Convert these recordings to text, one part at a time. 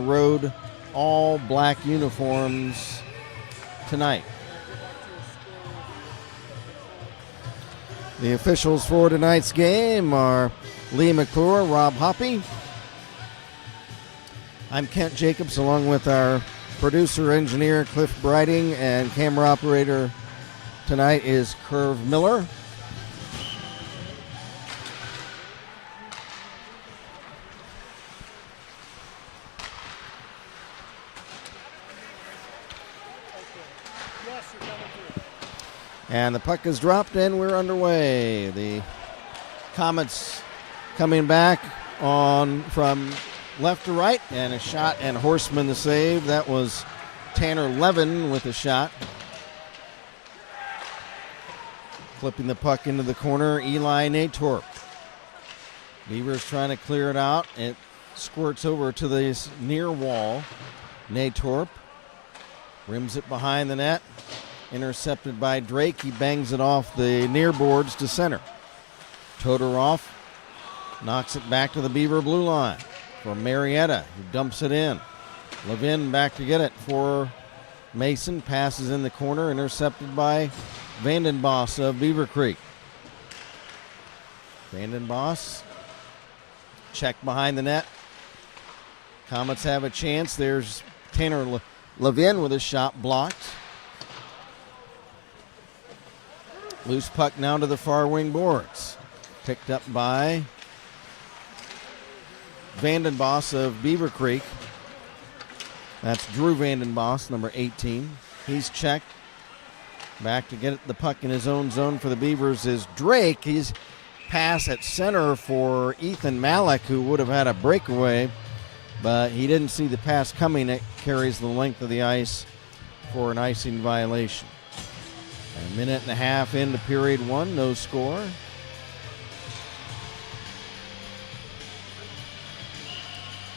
road all black uniforms tonight. The officials for tonight's game are Lee McClure, Rob Hoppy. I'm Kent Jacobs, along with our producer, engineer Cliff Briding, and camera operator tonight is Curve Miller. And the puck is dropped and we're underway. The Comets coming back on from left to right, and a shot and Horseman the save. That was Tanner Levin with a shot. Flipping the puck into the corner, Eli Natorp. Beavers trying to clear it out. It squirts over to the near wall. Natorp rims it behind the net. Intercepted by Drake. He bangs it off the near boards to center. Todorov knocks it back to the Beaver blue line for Marietta, who dumps it in. Levin back to get it for Mason. Passes in the corner, intercepted by Vandenbos of Beavercreek. Vandenbos checked behind the net. Comets have a chance. There's Tanner Levin with a shot blocked. Loose puck now to the far wing boards. Picked up by Vandenbos of Beavercreek. That's Drew Vandenbos, number 18. He's checked. Back to get the puck in his own zone for the Beavers is Drake. He's pass at center for Ethan Malik, who would have had a breakaway, but he didn't see the pass coming. It carries the length of the ice for an icing violation. A minute and a half into period one, no score.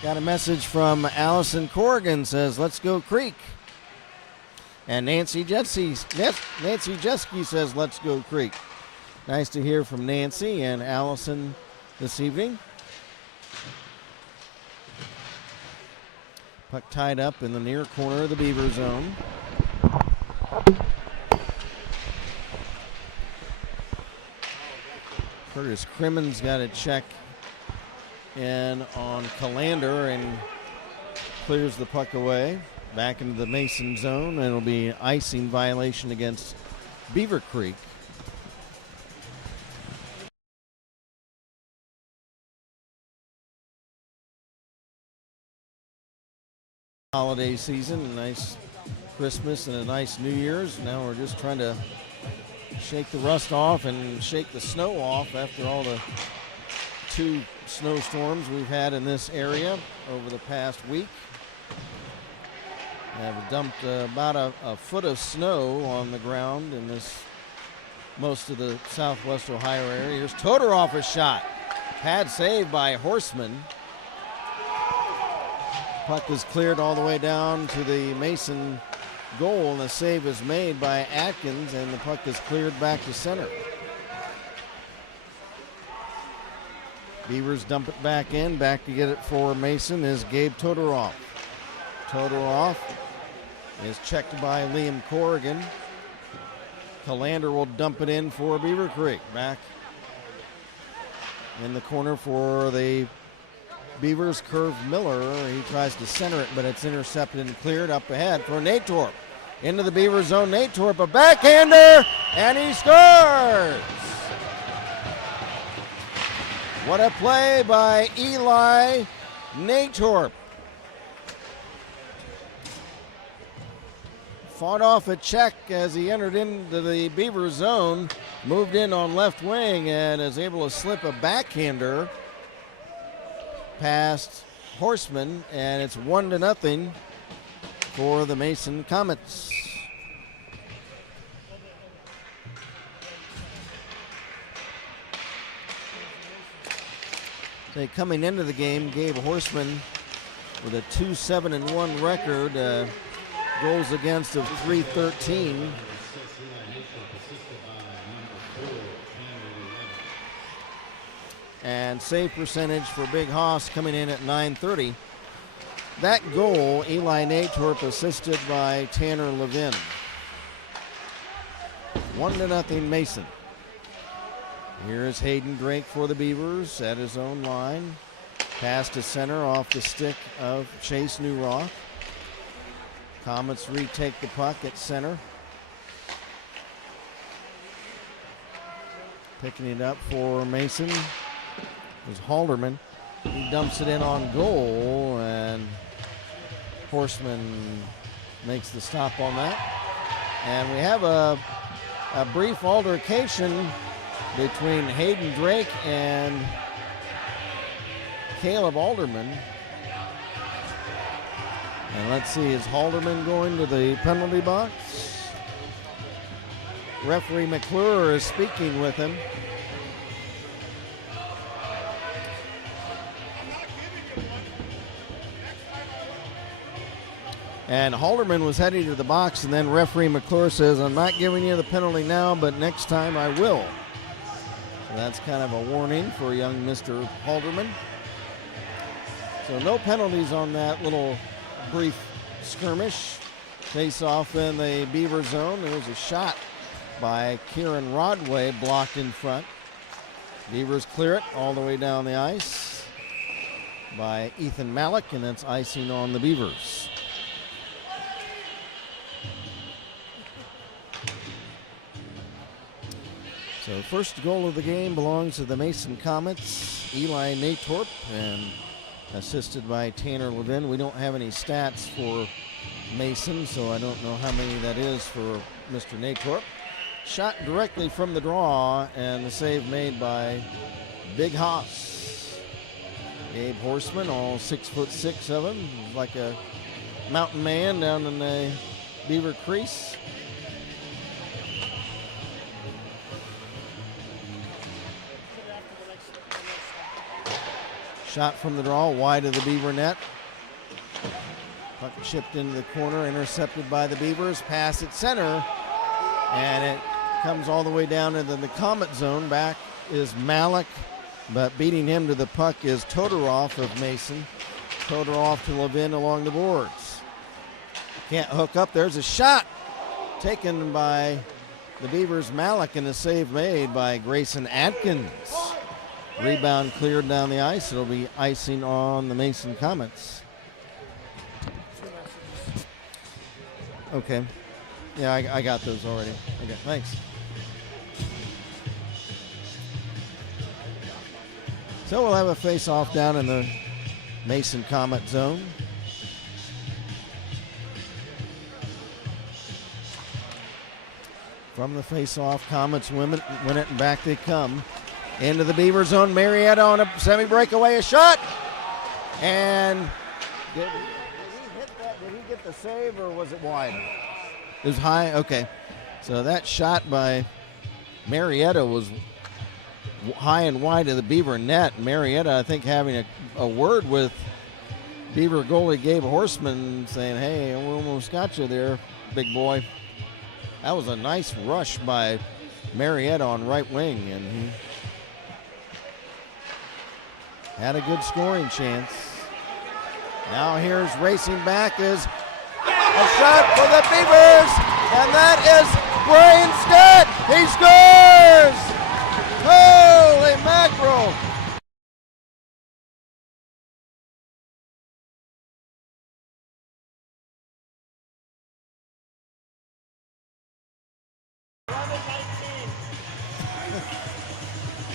Got a message from Allison Corrigan, says, "Let's go Creek." And Nancy Jeske says, "Let's go Creek." Nice to hear from Nancy and Allison this evening. Puck tied up in the near corner of the Beaver zone. Curtis Crimmon's got a check in on Calander and clears the puck away. Back into the Mason zone, and it'll be an icing violation against Beavercreek. Holiday season, a nice Christmas and a nice New Year's. Now we're just trying to shake the rust off and shake the snow off after all the 2 snowstorms we've had in this area over the past week. Have dumped about a foot of snow on the ground in most of the southwest Ohio area. Here's Todoroff's shot. Pad save by Horseman. Puck is cleared all the way down to the Mason goal, and the save is made by Atkins, and the puck is cleared back to center. Beavers dump it back in. Back to get it for Mason is Gabe Todorov. Todorov is checked by Liam Corrigan. Calander will dump it in for Beavercreek. Back in the corner for the Beavers, Curve Miller. He tries to center it, but it's intercepted and cleared up ahead for Natorp. Into the Beaver zone, Natorp, a backhander, and he scores! What a play by Eli Natorp. Fought off a check as he entered into the Beaver zone, moved in on left wing, and is able to slip a backhander past Horseman, and it's 1-0 for the Mason Comets. Coming into the game, Gabe Horseman with a 2-7-1 record, goals against of .313. And save percentage for Big Hoss coming in at .930. that goal, Eli Natorp assisted by Tanner Levin. 1-0 Mason. Here's Hayden Drake for the Beavers at his own line. Pass to center off the stick of Chase Newroth. Comets retake the puck at center. Picking it up for Mason is Halderman. He dumps it in on goal, and Horseman makes the stop on that. And we have a brief altercation between Hayden Drake and Caleb Alderman. And let's see, is Halderman going to the penalty box? Referee McClure is speaking with him. And Halderman was heading to the box, and then referee McClure says, I'm not giving you the penalty now, but next time I will. So that's kind of a warning for young Mr. Halderman. So no penalties on that little brief skirmish. Face off in the Beaver zone. There was a shot by Kieran Rodway, blocked in front. Beavers clear it all the way down the ice by Ethan Malik, and that's icing on the Beavers. So first goal of the game belongs to the Mason Comets, Eli Natorp, and assisted by Tanner Levin. We don't have any stats for Mason, so I don't know how many that is for Mr. Natorp. Shot directly from the draw, and the save made by Big Haas. Gabe Horseman, all 6'6" of him, like a mountain man down in the Beavercreek. Shot from the draw, wide of the Beaver net. Puck chipped into the corner, intercepted by the Beavers. Pass at center, and it comes all the way down into the Comet zone. Back is Malik, but beating him to the puck is Todorov of Mason. Todorov to Levin along the boards. Can't hook up. There's a shot taken by the Beavers' Malik, and a save made by Grayson Atkins. Rebound cleared down the ice. It'll be icing on the Mason Comets. Okay. Yeah, I got those already. Okay, thanks. So we'll have a face-off down in the Mason Comet zone. From the face-off, Comets win it, and back they come. Into the Beaver zone, Marietta on a semi-breakaway, a shot. And did he hit that? Did he get the save, or was it wide? It was high? Okay. So that shot by Marietta was high and wide of the Beaver net. Marietta, I think, having a word with Beaver goalie Gabe Horseman, saying, hey, we almost got you there, big boy. That was a nice rush by Marietta on right wing, and he had a good scoring chance. Now here's racing back is a shot for the Beavers, and that is Brian Scott. He scores! Holy mackerel!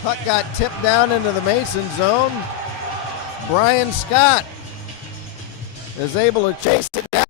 Puck got tipped down into the Mason zone. Brian Scott is able to chase it down.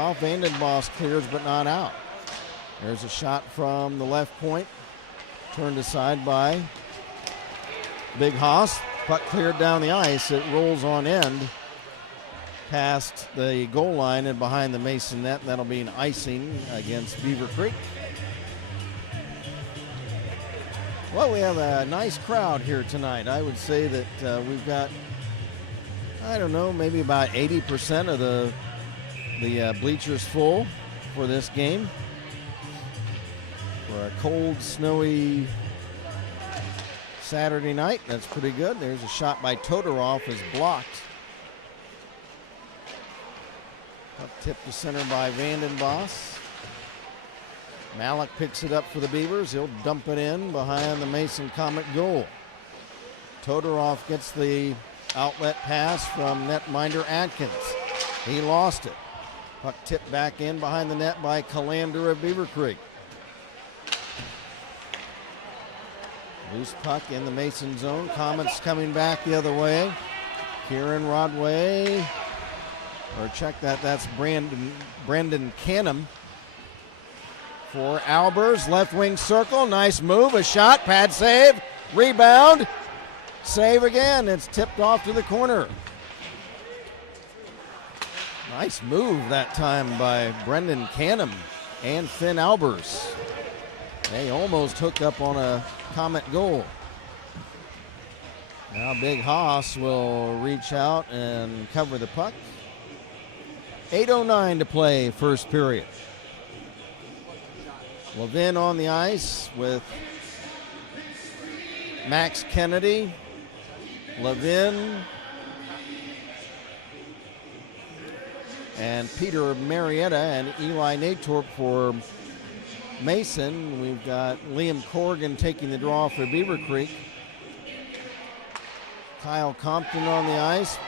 Vandenbos clears but not out. There's a shot from the left point. Turned aside by Big Haas. Puck cleared down the ice. It rolls on end past the goal line and behind the Mason net. That'll be an icing against Beavercreek. Well, we have a nice crowd here tonight. I would say that we've got, I don't know, maybe about 80% of the bleachers full for this game. For a cold, snowy Saturday night, that's pretty good. There's a shot by Todorov, is blocked. Up tip to center by Vandenbos. Malik picks it up for the Beavers. He'll dump it in behind the Mason Comet goal. Todorov gets the outlet pass from netminder Atkins. He lost it. Puck tipped back in behind the net by Calander of Beavercreek. Loose puck in the Mason zone. Comets coming back the other way. Kieran Rodway. Or check that, that's Brendan Canham. For Albers, left wing circle, nice move, a shot, pad save, rebound, save again, it's tipped off to the corner. Nice move that time by Brendan Canham and Finn Albers. They almost hooked up on a Comet goal. Now Big Haas will reach out and cover the puck. 8:09 to play, first period. Levin on the ice with Max Kennedy, Levin, and Peter Marietta and Eli Natorp for Mason. We've got Liam Corrigan taking the draw for Beavercreek. Kyle Compton on the ice,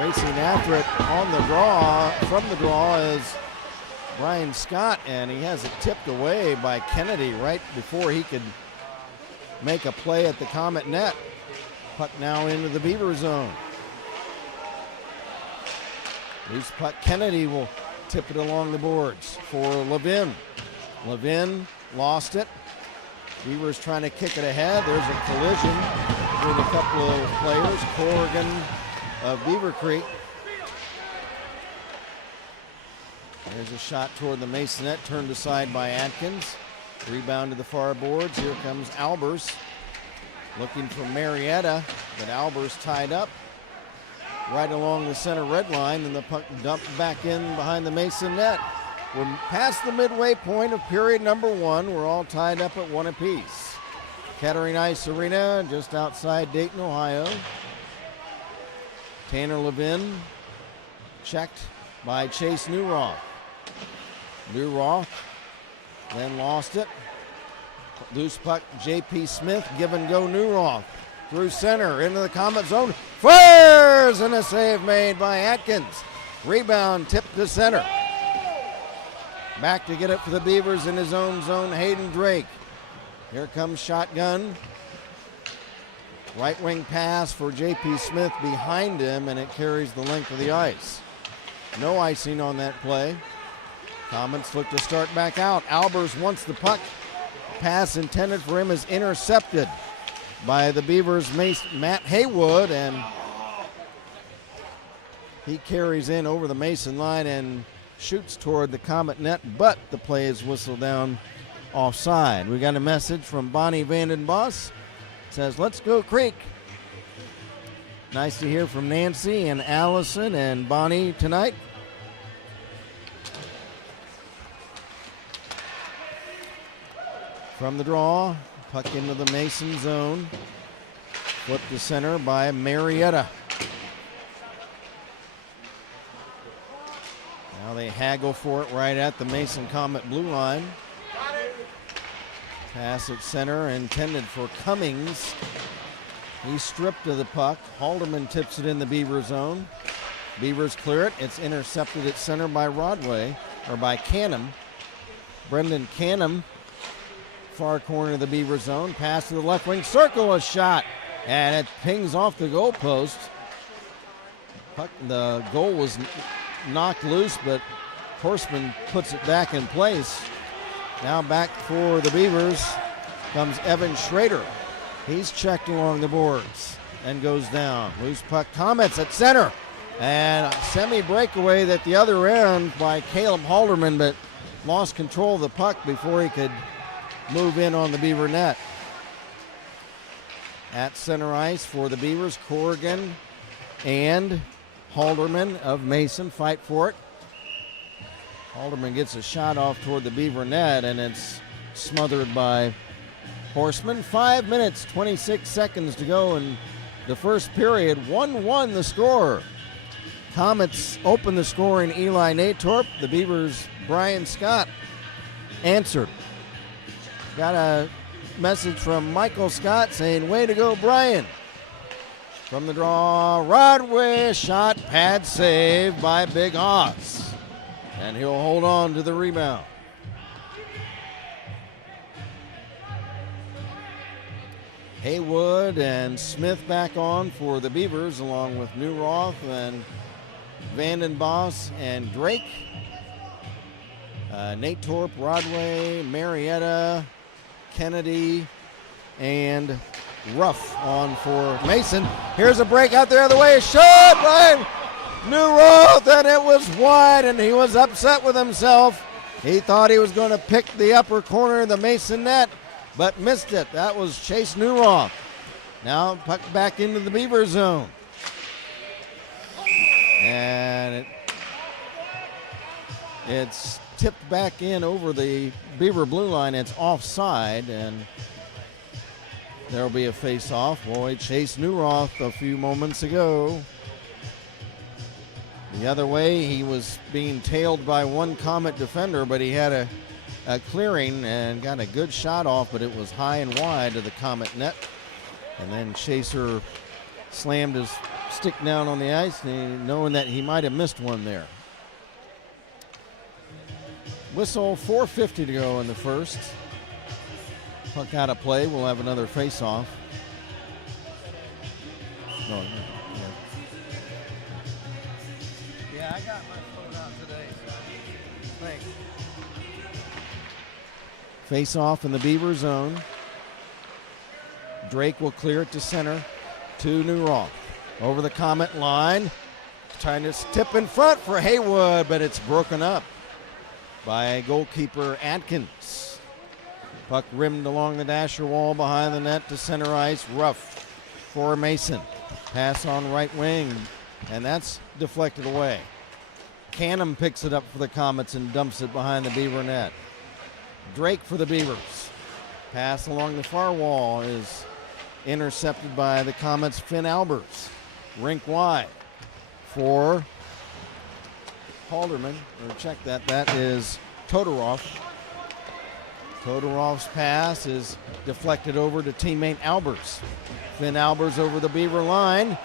racing after it on the draw. From the draw is Brian Scott, and he has it tipped away by Kennedy right before he could make a play at the Comet net. Puck now into the Beaver zone. Loose puck, Kennedy will tip it along the boards for Levin. Levin lost it. Beavers trying to kick it ahead. There's a collision between a couple of players. Corrigan of Beavercreek. There's a shot toward the Mason net, turned aside by Atkins. Rebound to the far boards. Here comes Albers looking for Marietta, but Albers tied up right along the center red line, and the puck dumped back in behind the Mason net. We're past the midway point of period number one. We're all tied up at one apiece. Kettering Ice Arena, just outside Dayton, Ohio. Tanner Levin checked by Chase Newroth. Newroth then lost it. Loose puck, J.P. Smith, give and go Newroth. Through center, into the Comet zone. Fires! And a save made by Atkins. Rebound tipped to center. Back to get it for the Beavers in his own zone, Hayden Drake. Here comes shotgun. Right wing pass for J.P. Smith behind him, and it carries the length of the ice. No icing on that play. Comets look to start back out. Albers wants the puck. Pass intended for him is intercepted by the Beavers' Matt Haywood, and he carries in over the Mason line and shoots toward the Comet net, but the play is whistled down offside. We got a message from Bonnie Vandenbos. Says, let's go Creek. Nice to hear from Nancy and Allison and Bonnie tonight. From the draw, puck into the Mason zone. Flip to center by Marietta. Now they haggle for it right at the Mason Comet blue line. Pass at center intended for Cummings. He's stripped of the puck. Halderman tips it in the Beaver zone. Beavers clear it. It's intercepted at center by Rodway, or by Canham. Brendan Canham, far corner of the Beaver zone. Pass to the left wing circle, a shot, and it pings off the goalpost. The goal was knocked loose, but Horseman puts it back in place. Now back for the Beavers comes Evan Schrader. He's checked along the boards and goes down. Loose puck, Comets at center. And a semi-breakaway at the other end by Caleb Halderman, but lost control of the puck before he could move in on the Beaver net. At center ice for the Beavers, Corrigan and Halderman of Mason fight for it. Halderman gets a shot off toward the Beaver net, and it's smothered by Horseman. 5 minutes, 26 seconds to go in the first period. 1-1 the score. Comets open the scoring, Eli Natorp. The Beavers' Brian Scott answered. Got a message from Michael Scott saying, way to go, Brian. From the draw, Rodway shot, pad save by Big Hoss. And he'll hold on to the rebound. Haywood and Smith back on for the Beavers, along with Newroth and Vandenbos and Drake. Natorp, Rodway, Marietta, Kennedy, and Ruff on for Mason. Here's a break out there the way. Shot by Newroth, and it was wide, and he was upset with himself. He thought he was going to pick the upper corner of the Mason net, but missed it. That was Chase Newroth. Now puck back into the Beaver zone. And it's tipped back in over the Beaver blue line. It's offside, and there'll be a face-off. Boy, Chase Newroth a few moments ago. The other way, he was being tailed by one Comet defender, but he had a clearing and got a good shot off, but it was high and wide to the Comet net. And then Chaser slammed his stick down on the ice, knowing that he might have missed one there. Whistle, 4:50 to go in the first. Puck out of play. We'll have another face-off. No, yeah, I got my phone out today, so thanks. Face-off in the Beaver zone. Drake will clear it to center to Newroth. Over the Comet line. Trying to tip in front for Haywood, but it's broken up by goalkeeper Atkins. Puck rimmed along the dasher wall behind the net to center ice. Ruff for Mason. Pass on right wing, and that's deflected away. Canham picks it up for the Comets and dumps it behind the Beaver net. Drake for the Beavers. Pass along the far wall is intercepted by the Comets' Finn Albers. Rink wide for Halderman, or check that, that is Todorov. Todorov's pass is deflected over to teammate Albers. Finn Albers over the Beaver line,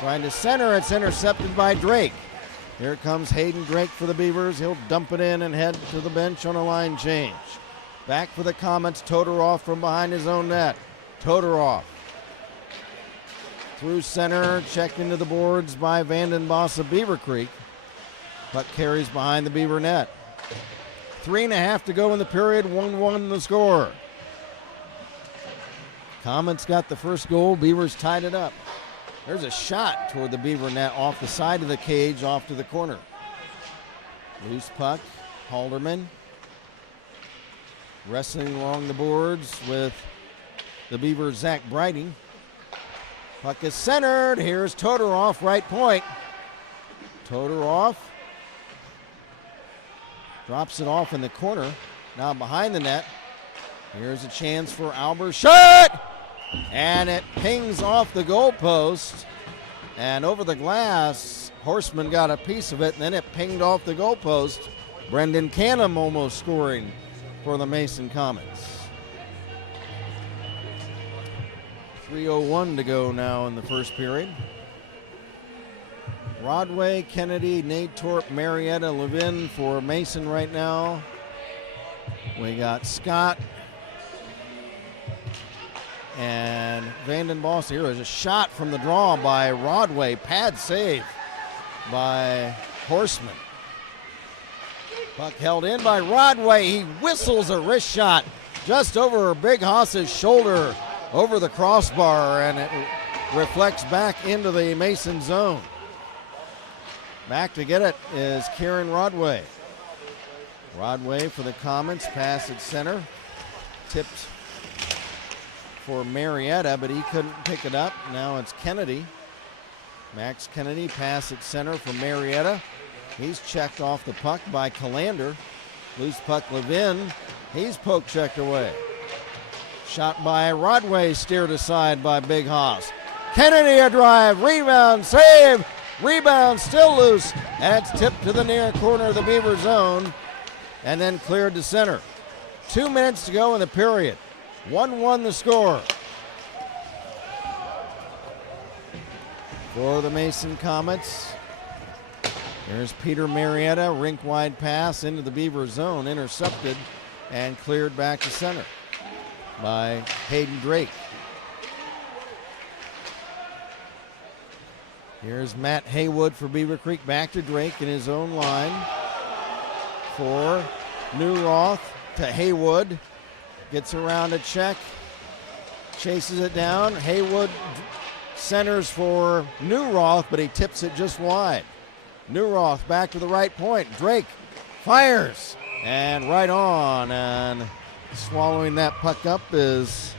trying to center, it's intercepted by Drake. Here comes Hayden Drake for the Beavers. He'll dump it in and head to the bench on a line change. Back for the Comets, Todorov from behind his own net. Todorov through center, checked into the boards by Vandenbos of Beavercreek. Puck carries behind the Beaver net. 3.5 to go in the period, 1-1 the score. Comets got the first goal, Beavers tied it up. There's a shot toward the Beaver net off the side of the cage, off to the corner. Loose puck, Halderman. Wrestling along the boards with the Beavers' Zach Briding. Puck is centered. Here's Todorov, right point. Todorov drops it off in the corner. Now behind the net. Here's a chance for Albers. Shot! And it pings off the goalpost. And over the glass, Horseman got a piece of it, and then it pinged off the goalpost. Brendan Canham almost scoring for the Mason Comets. 3:01 to go now in the first period. Rodway, Kennedy, Natorp, Marietta, Levin for Mason right now. We got Scott and Vandenbos. Here is a shot from the draw by Rodway. Pad save by Horseman. Puck held in by Rodway. He whistles a wrist shot just over Big Haas's shoulder over the crossbar, and it reflects back into the Mason zone. Back to get it is Kieran Rodway. Rodway for the Comets, pass at center. Tipped for Marietta, but he couldn't pick it up. Now it's Kennedy. Max Kennedy, pass at center for Marietta. He's checked off the puck by Calander. Loose puck Levin. He's poke checked away. Shot by Rodway, steered aside by Big Haas. Kennedy a drive, rebound, save. Rebound still loose, and it's tipped to the near corner of the Beaver zone and then cleared to center. 2 minutes to go in the period. 1-1 the score. For the Mason Comets, there's Peter Marietta, rink-wide pass into the Beaver zone, intercepted and cleared back to center by Hayden Drake. Here's Matt Haywood for Beavercreek, back to Drake in his own line for Newroth to Haywood. Gets around a check, chases it down. Haywood centers for Newroth, but he tips it just wide. Newroth back to the right point. Drake fires, and right on, and swallowing that puck up is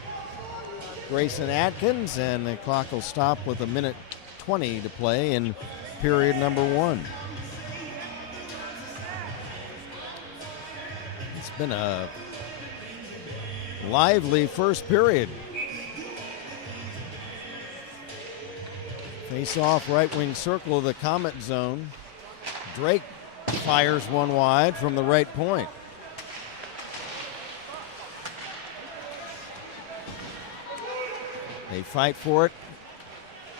Grayson Atkins, and the clock will stop with 1:20 to play in period number 1. It's been a lively first period. Face off right wing circle of the Comet zone. Drake fires one wide from the right point. They fight for it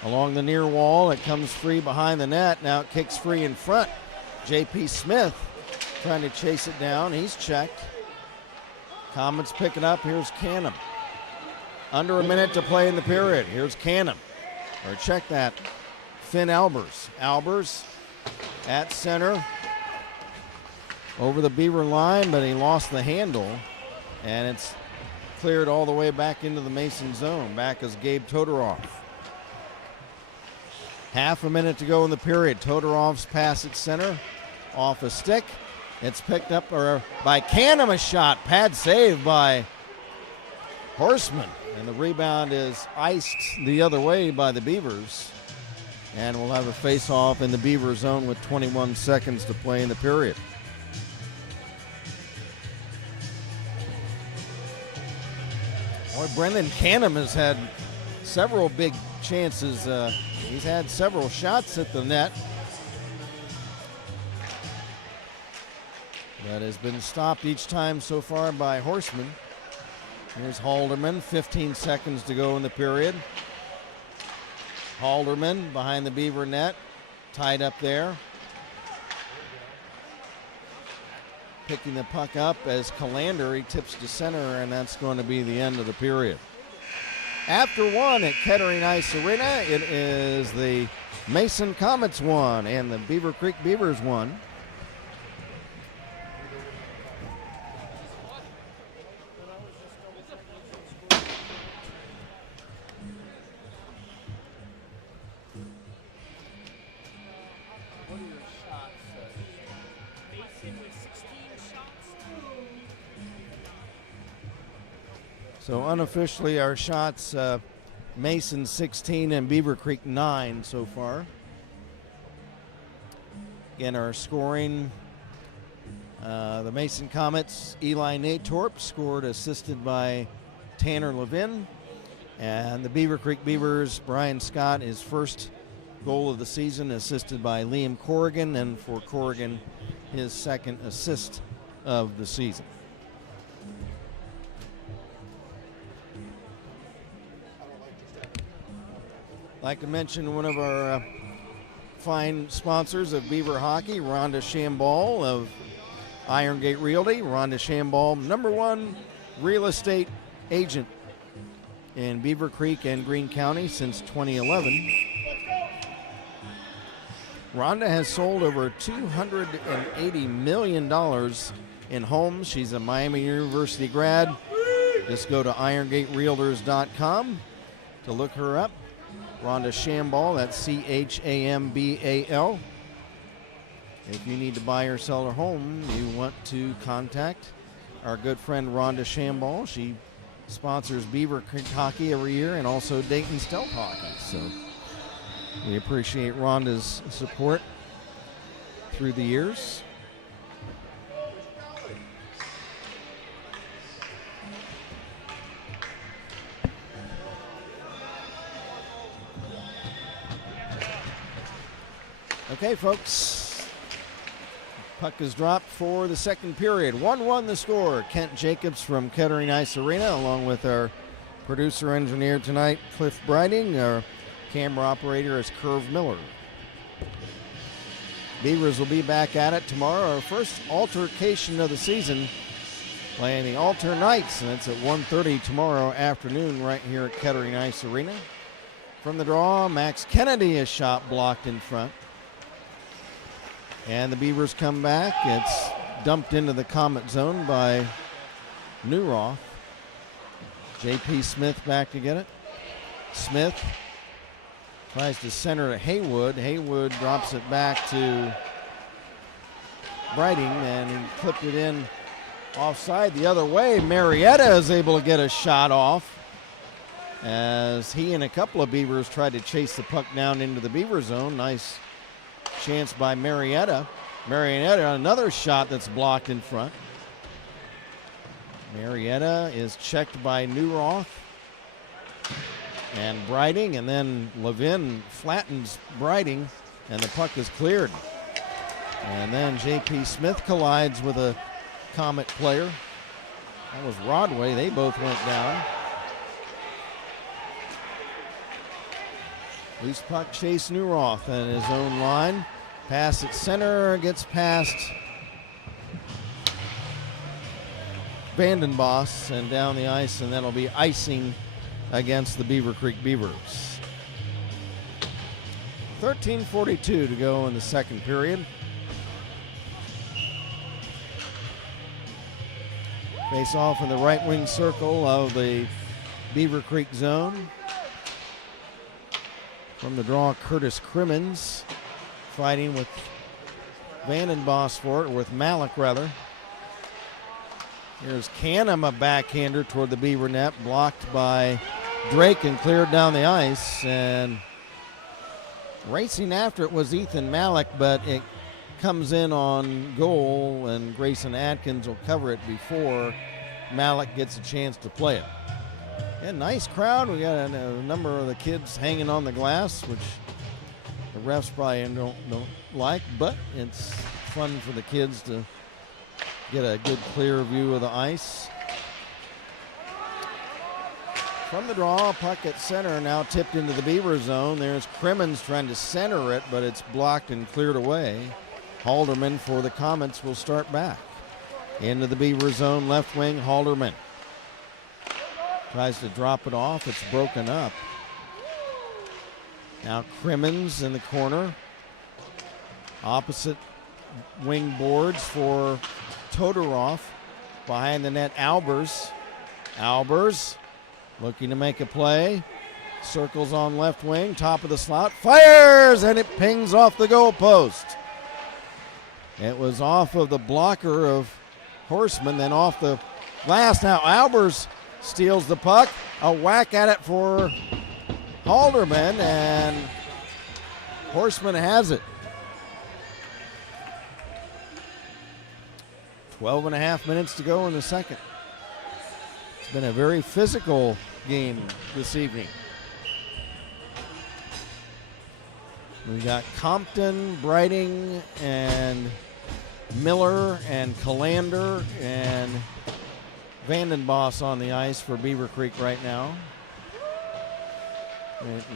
along the near wall. It comes free behind the net. Now it kicks free in front. J.P. Smith trying to chase it down. He's checked. Comets pick it up. Here's Canham. Under a minute to play in the period. Here's Canham. Or check that. Finn Albers. Albers at center. Over the Beaver line, but he lost the handle. And it's cleared all the way back into the Mason zone. Back is Gabe Todorov. Half a minute to go in the period. Todorov's pass at center. Off a stick. It's picked up by Canham, a shot. Pad save by Horseman. And the rebound is iced the other way by the Beavers. And we'll have a face-off in the Beaver zone with 21 seconds to play in the period. Boy, Brendan Canham has had several big chances. He's had several shots at the net. That has been stopped each time so far by Horseman. Here's Halderman, 15 seconds to go in the period. Halderman behind the Beaver net, tied up there. Picking the puck up as Calander, he tips to center, and that's going to be the end of the period. After 1 at Kettering Ice Arena, it is the Mason Comets 1 and the Beavercreek Beavers 1. So unofficially our shots, Mason 16 and Beavercreek 9 so far. Again, our scoring, the Mason Comets, Eli Natorp scored, assisted by Tanner Levin. And the Beavercreek Beavers, Brian Scott, his first goal of the season, assisted by Liam Corrigan, and for Corrigan, his second assist of the season. I'd like to mention one of our fine sponsors of Beaver Hockey, Rhonda Shamball of Iron Gate Realty. Rhonda Shamball, #1 real estate agent in Beavercreek and Greene County since 2011. Rhonda has sold over $280 million in homes. She's a Miami University grad. Just go to IronGateRealtors.com to look her up. Rhonda Chambal, that's Chambal. If you need to buy or sell a home, you want to contact our good friend Rhonda Chambal. She sponsors Beavercreek hockey every year and also Dayton Stealth hockey. So we appreciate Rhonda's support through the years. Okay, folks. Puck is dropped for the second period. 1-1 the score. Kent Jacobs from Kettering Ice Arena, along with our producer engineer tonight, Cliff Briding. Our camera operator is Curve Miller. Beavers will be back at it tomorrow. Our first altercation of the season, playing the Alter Knights, and it's at 1:30 tomorrow afternoon right here at Kettering Ice Arena. From the draw, Max Kennedy, a shot blocked in front. And the Beavers come back. It's dumped into the Comet zone by Newroth. J.P. Smith back to get it. Smith tries to center to Haywood. Haywood drops it back to Briding, and he clipped it in offside the other way. Marietta is able to get a shot off as he and a couple of Beavers tried to chase the puck down into the Beaver zone. Nice chance by Marietta. Marietta, another shot that's blocked in front. Marietta is checked by Newroth and Briding, and then Levin flattens Briding, and the puck is cleared. And then J.P. Smith collides with a Comet player. That was Rodway. They both went down. Loose puck chase Newroth in his own line. Pass at center, gets past Vandenbos and down the ice, and that'll be icing against the Beavercreek Beavers. 13:42 to go in the second period. Face off in the right wing circle of the Beavercreek zone. From the draw, Curtis Crimmins fighting with Vandenbos for it, or with Malik rather. Here's Canham, a backhander toward the Beaver net, blocked by Drake and cleared down the ice. And racing after it was Ethan Malik, but it comes in on goal, and Grayson Atkins will cover it before Malik gets a chance to play it. Yeah, nice crowd. We got a number of the kids hanging on the glass, which the refs probably don't like, but it's fun for the kids to get a good clear view of the ice. From the draw, puck at center, now tipped into the Beaver zone. There's Crimmins trying to center it, but it's blocked and cleared away. Halderman for the Comets will start back. Into the Beaver zone, left wing, Halderman. Tries to drop it off. It's broken up. Now Crimmins in the corner. Opposite wing boards for Todorov. Behind the net, Albers. Albers looking to make a play. Circles on left wing, top of the slot. Fires, and it pings off the goalpost. It was off of the blocker of Horseman, then off the glass. Now Albers steals the puck. A whack at it for Halderman, and Horseman has it. 12 and a half minutes to go in the second. It's been a very physical game this evening. We got Compton, Briding, and Miller, and Calander, and Vandenbos on the ice for Beavercreek right now.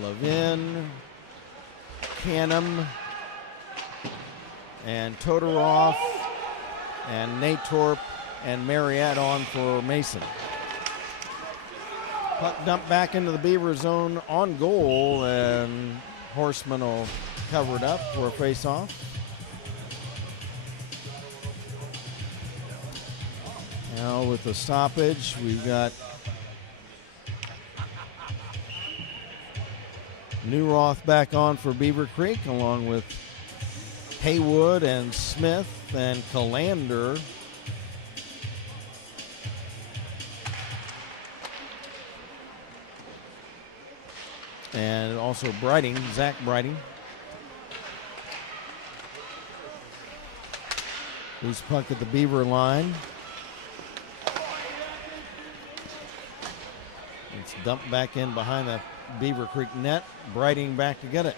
Levin, Canham, and Todorov, and Natorp, and Mariette on for Mason. Puck dumped back into the Beaver zone on goal, and Horseman will covered up for a face-off. Now with the stoppage, we've got Newroth back on for Beavercreek, along with Haywood and Smith and Calander. And also Brighting, Zach Brighting. Loose puck at the Beaver line. It's dumped back in behind the Beavercreek net. Brighting back to get it.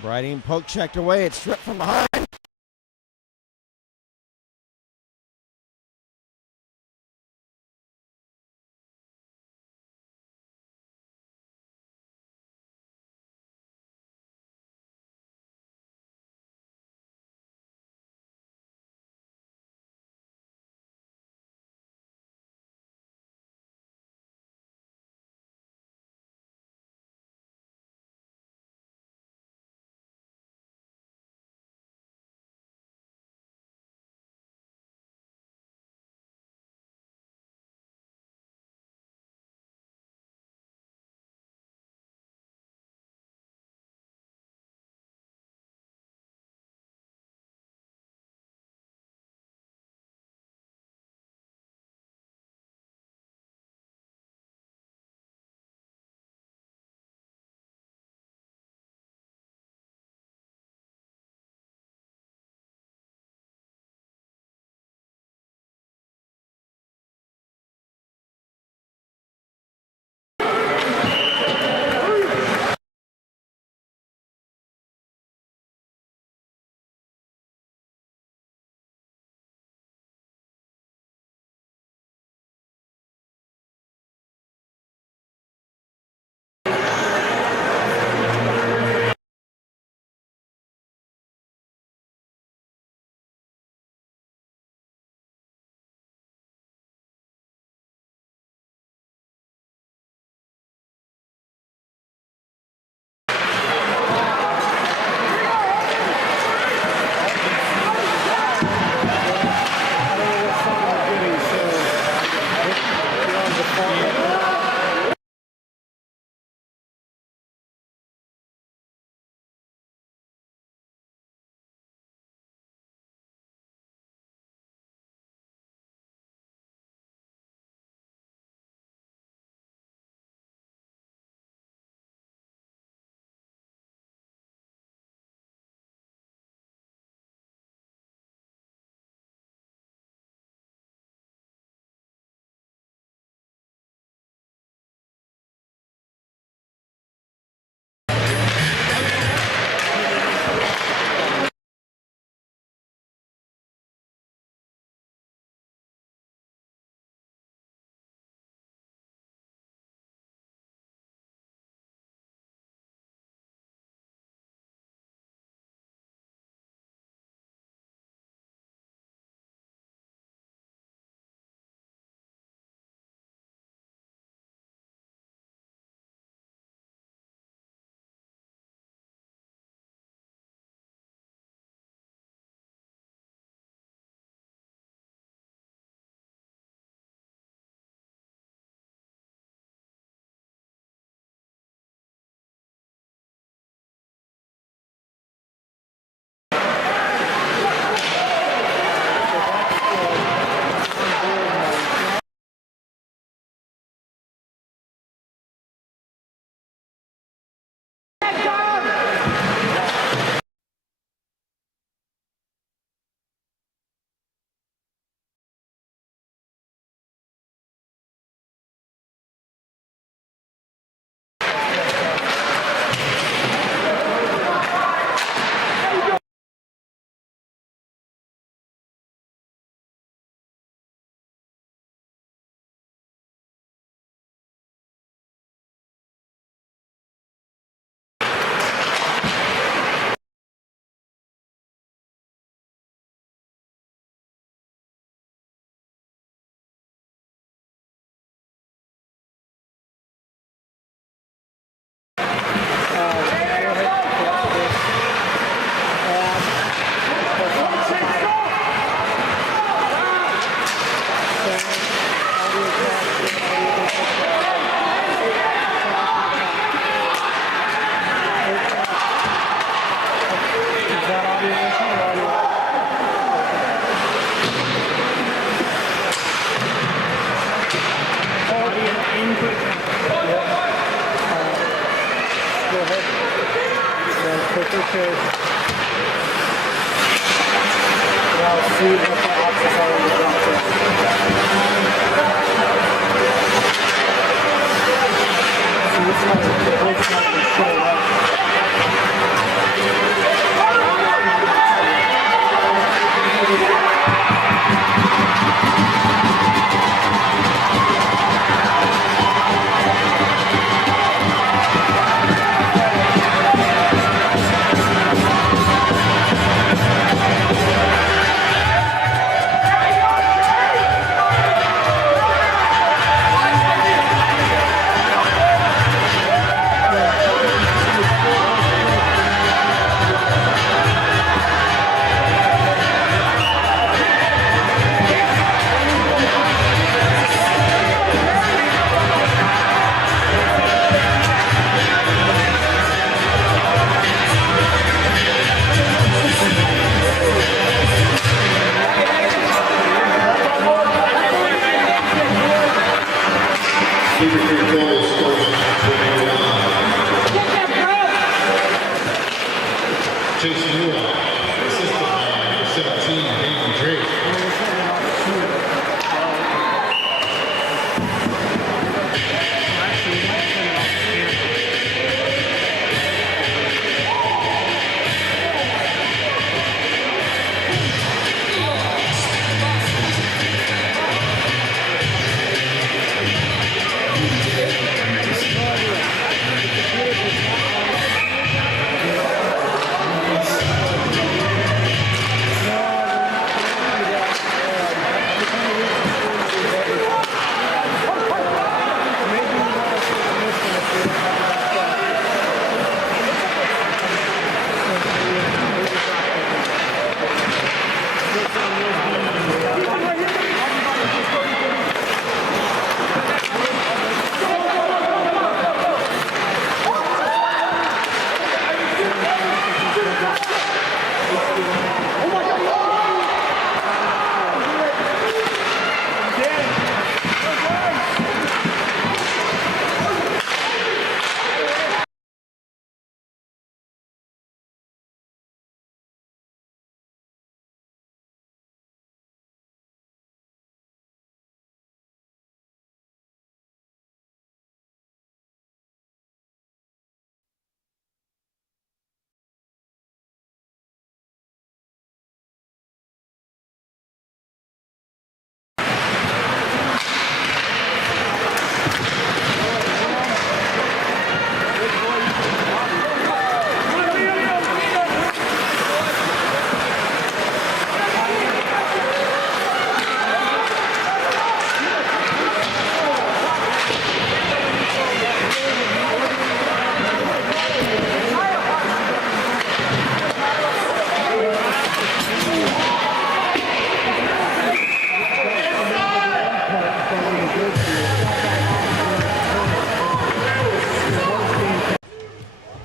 Brighting poke checked away. It's stripped from behind.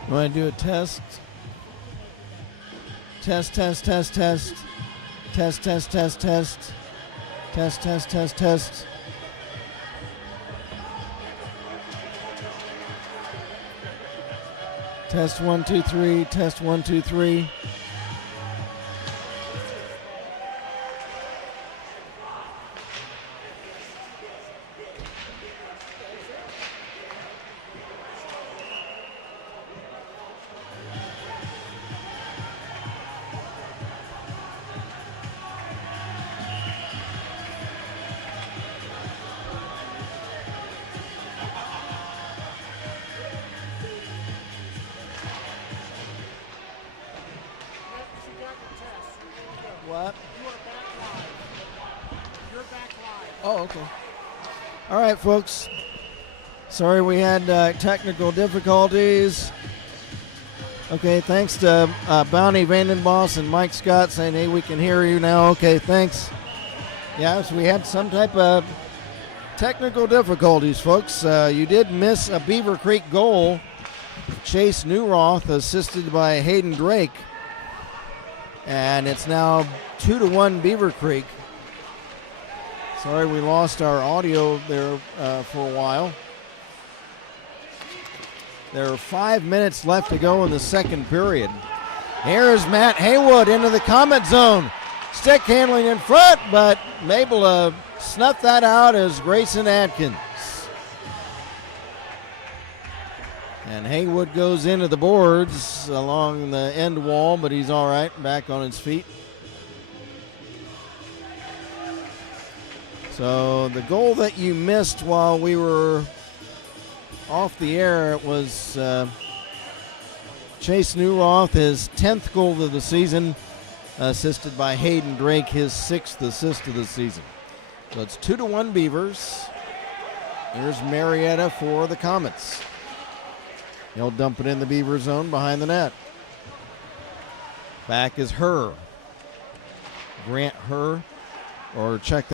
Want to do a test? Test, test, test, test. Test, test, test, test. Test, test, test, test. Test 1, 2, 3. Test 1, 2, 3. What? You are back live. You're back live. Oh, okay. All right, folks. Sorry we had technical difficulties. Okay, thanks to Bounty Vandenboss and Mike Scott saying, hey, we can hear you now. Okay, thanks. Yes, we had some type of technical difficulties, folks. You did miss a Beavercreek goal. Chase Newroth, assisted by Hayden Drake. And it's now 2-1 Beavercreek. Sorry we lost our audio there for a while. There are 5 minutes left to go in the second period. Here's Matt Haywood into the Comet zone. Stick handling in front, but able to snuff that out as Grayson Atkins. And Haywood goes into the boards along the end wall, but he's all right, back on his feet. So the goal that you missed while we were off the air, it was Chase Newroth, his 10th goal of the season, assisted by Hayden Drake, his 6th assist of the season. So it's 2-1 Beavers. Here's Marietta for the Comets. He'll dump it in the Beaver zone behind the net. Back is Herr. Grant Herr, or check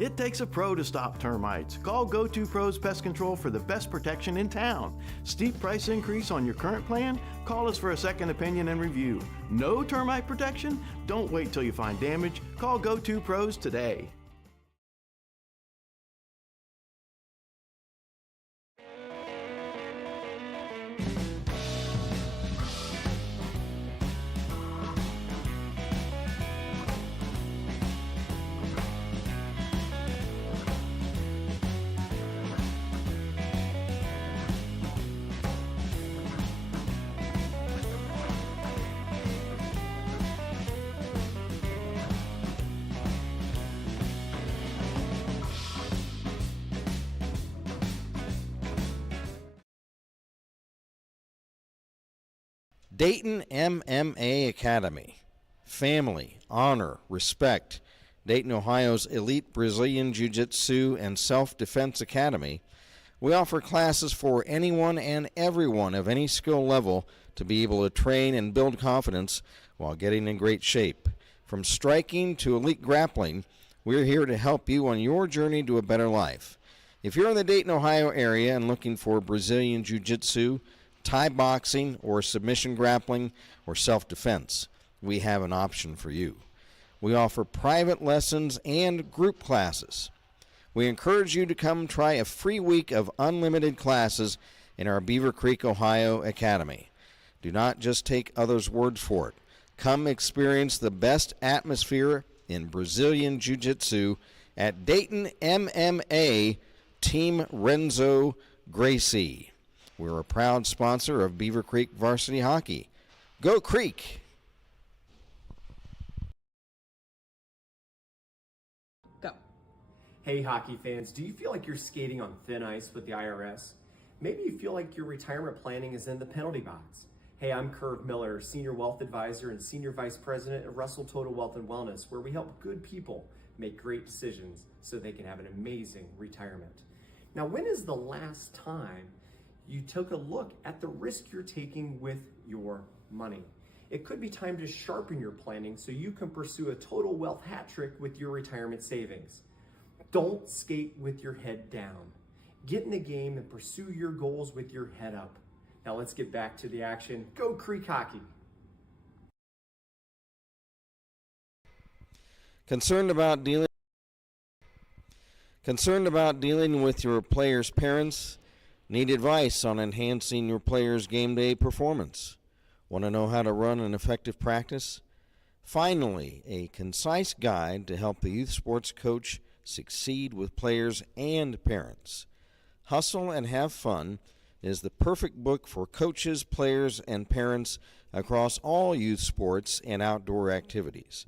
It takes a pro to stop termites. Call Go-To Pros Pest Control for the best protection in town. Steep price increase on your current plan? Call us for a second opinion and review. No termite protection? Don't wait till you find damage. Call Go-To Pros today. Dayton MMA Academy. Family, honor, respect. Dayton, Ohio's elite Brazilian Jiu-Jitsu and Self-Defense Academy. We offer classes for anyone and everyone of any skill level to be able to train and build confidence while getting in great shape. From striking to elite grappling, we're here to help you on your journey to a better life. If you're in the Dayton, Ohio area and looking for Brazilian Jiu-Jitsu, Thai boxing, or submission grappling, or self-defense, we have an option for you. We offer private lessons and group classes. We encourage you to come try a free week of unlimited classes in our Beavercreek, Ohio Academy. Do not just take others' words for it. Come experience the best atmosphere in Brazilian Jiu-Jitsu at Dayton MMA Team Renzo Gracie. We're a proud sponsor of Beavercreek Varsity Hockey. Go Creek! Go. Hey hockey fans, do you feel like you're skating on thin ice with the IRS? Maybe you feel like your retirement planning is in the penalty box. Hey, I'm Curve Miller, Senior Wealth Advisor and Senior Vice President at Russell Total Wealth and Wellness, where we help good people make great decisions so they can have an amazing retirement. Now, when is the last time you took a look at the risk you're taking with your money? It could be time to sharpen your planning so you can pursue a total wealth hat trick with your retirement savings. Don't skate with your head down. Get in the game and pursue your goals with your head up. Now let's get back to the action. Go Creek Hockey! Concerned about dealing with your players' parents? Need advice on enhancing your players' game day performance? Want to know how to run an effective practice? Finally, a concise guide to help the youth sports coach succeed with players and parents. Hustle and Have Fun is the perfect book for coaches, players, and parents across all youth sports and outdoor activities.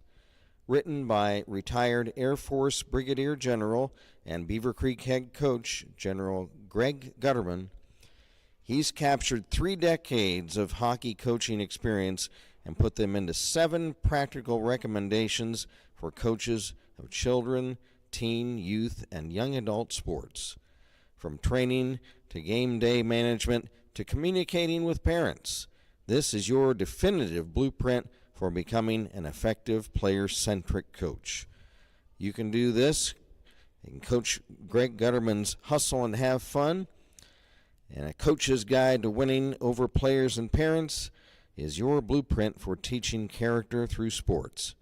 Written by retired Air Force Brigadier General and Beavercreek head coach General Greg Gutterman, he's captured 3 decades of hockey coaching experience and put them into 7 practical recommendations for coaches of children, teen, youth, and young adult sports. From training to game day management to communicating with parents, this is your definitive blueprint for becoming an effective player-centric coach. You can do this in Coach Greg Gutterman's Hustle and Have Fun, and A Coach's Guide to Winning Over Players and Parents is your blueprint for teaching character through sports.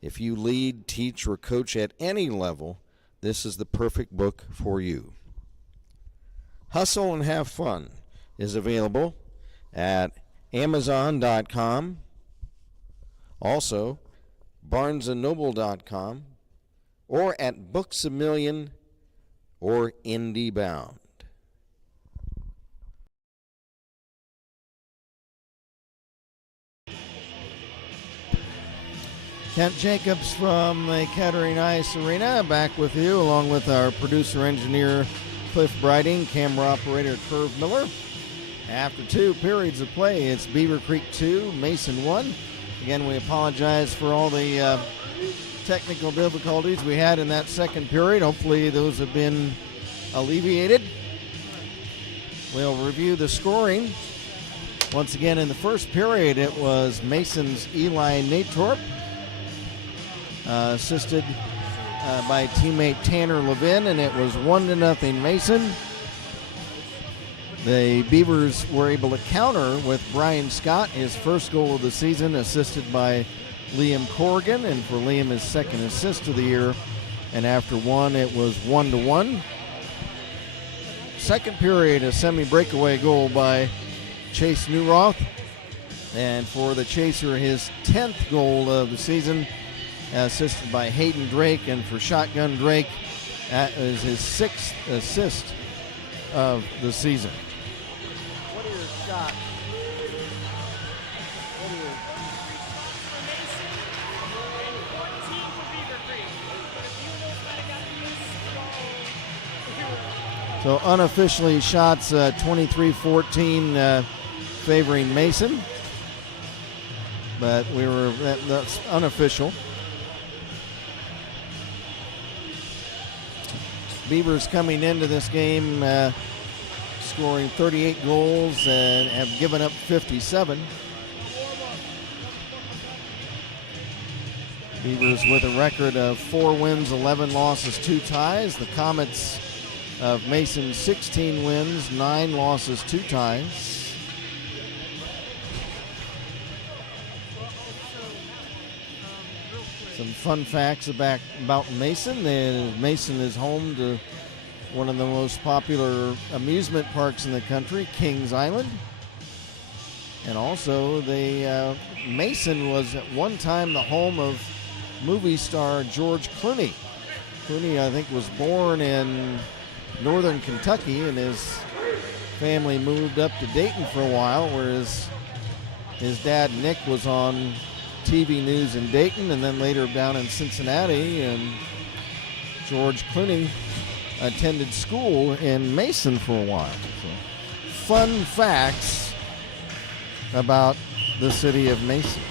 If you lead, teach, or coach at any level, this is the perfect book for you. Hustle and Have Fun is available at Amazon.com, also BarnesandNoble.com, or at Books A Million or IndieBound. Kent Jacobs from the Kettering Ice Arena back with you, along with our producer-engineer Cliff Briding, camera operator Curve Miller. After 2 periods of play, it's Beavercreek 2, Mason 1. Again, we apologize for all the technical difficulties we had in that second period. Hopefully those have been alleviated. We'll review the scoring. Once again, in the first period, it was Mason's Eli Natorp, assisted by teammate Tanner Levin, and it was 1-0 Mason. The Beavers were able to counter with Brian Scott, his first goal of the season, assisted by Liam Corrigan, and for Liam, his second assist of the year. And after one, it was 1-1. Second period, a semi-breakaway goal by Chase Newroth. And for the Chaser, his 10th goal of the season, assisted by Hayden Drake. And for Shotgun Drake, that is his 6th assist of the season. What are your shots? So unofficially, shots 23-14 favoring Mason, but that's unofficial. Beavers coming into this game scoring 38 goals and have given up 57. Beavers with a record of 4 wins, 11 losses, 2 ties. The Comets of Mason, 16 wins, 9 losses, 2 ties. Some fun facts about Mason. Mason is home to one of the most popular amusement parks in the country, Kings Island. And also, Mason was at one time the home of movie star George Clooney. Clooney, I think, was born in northern Kentucky, and his family moved up to Dayton for a while, where his dad Nick was on TV news in Dayton and then later down in Cincinnati, and George Clooney attended school in Mason for a while. So, fun facts about the city of Mason.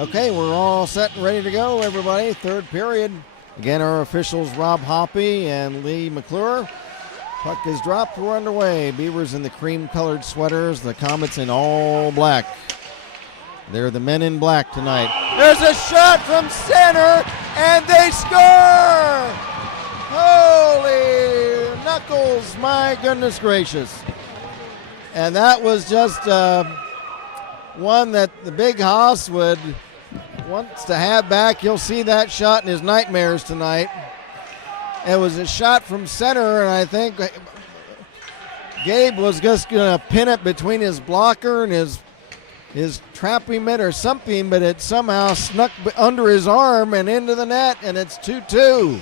Okay, we're all set and ready to go, everybody. Third period. Again, our officials, Rob Hoppy and Lee McClure. Puck is dropped. We're underway. Beavers in the cream-colored sweaters. The Comets in all black. They're the men in black tonight. There's a shot from center, and they score! Holy knuckles, my goodness gracious. And that was just one that the Big Hoss wants to have back. You'll see that shot in his nightmares tonight. It was a shot from center, and I think Gabe was just going to pin it between his blocker and his trapping mitt or something, but it somehow snuck under his arm and into the net, and it's 2-2.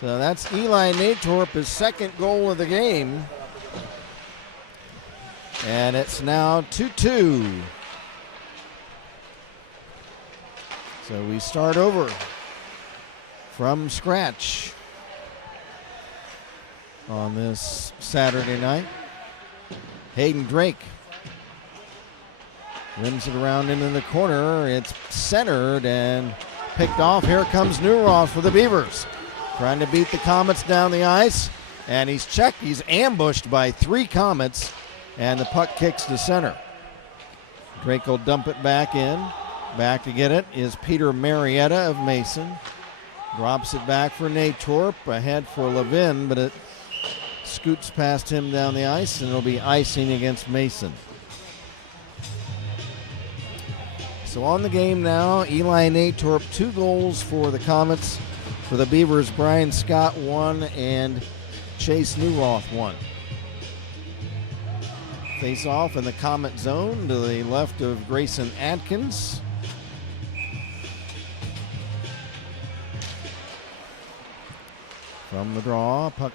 So that's Eli Natorp, his second goal of the game. And it's now 2-2. So we start over from scratch on this Saturday night. Hayden Drake rims it around into the corner. It's centered and picked off. Here comes Newroth for the Beavers, trying to beat the Comets down the ice. And he's checked. He's ambushed by 3 Comets. And the puck kicks to center. Drake will dump it back in. Back to get it is Peter Marietta of Mason. Drops it back for Natorp. Ahead for Levin, but it scoots past him down the ice, and it'll be icing against Mason. So on the game now, Eli Natorp, 2 goals for the Comets. For the Beavers, Brian Scott 1 and Chase Newroth 1. Face off in the Comet zone to the left of Grayson Atkins. From the draw, puck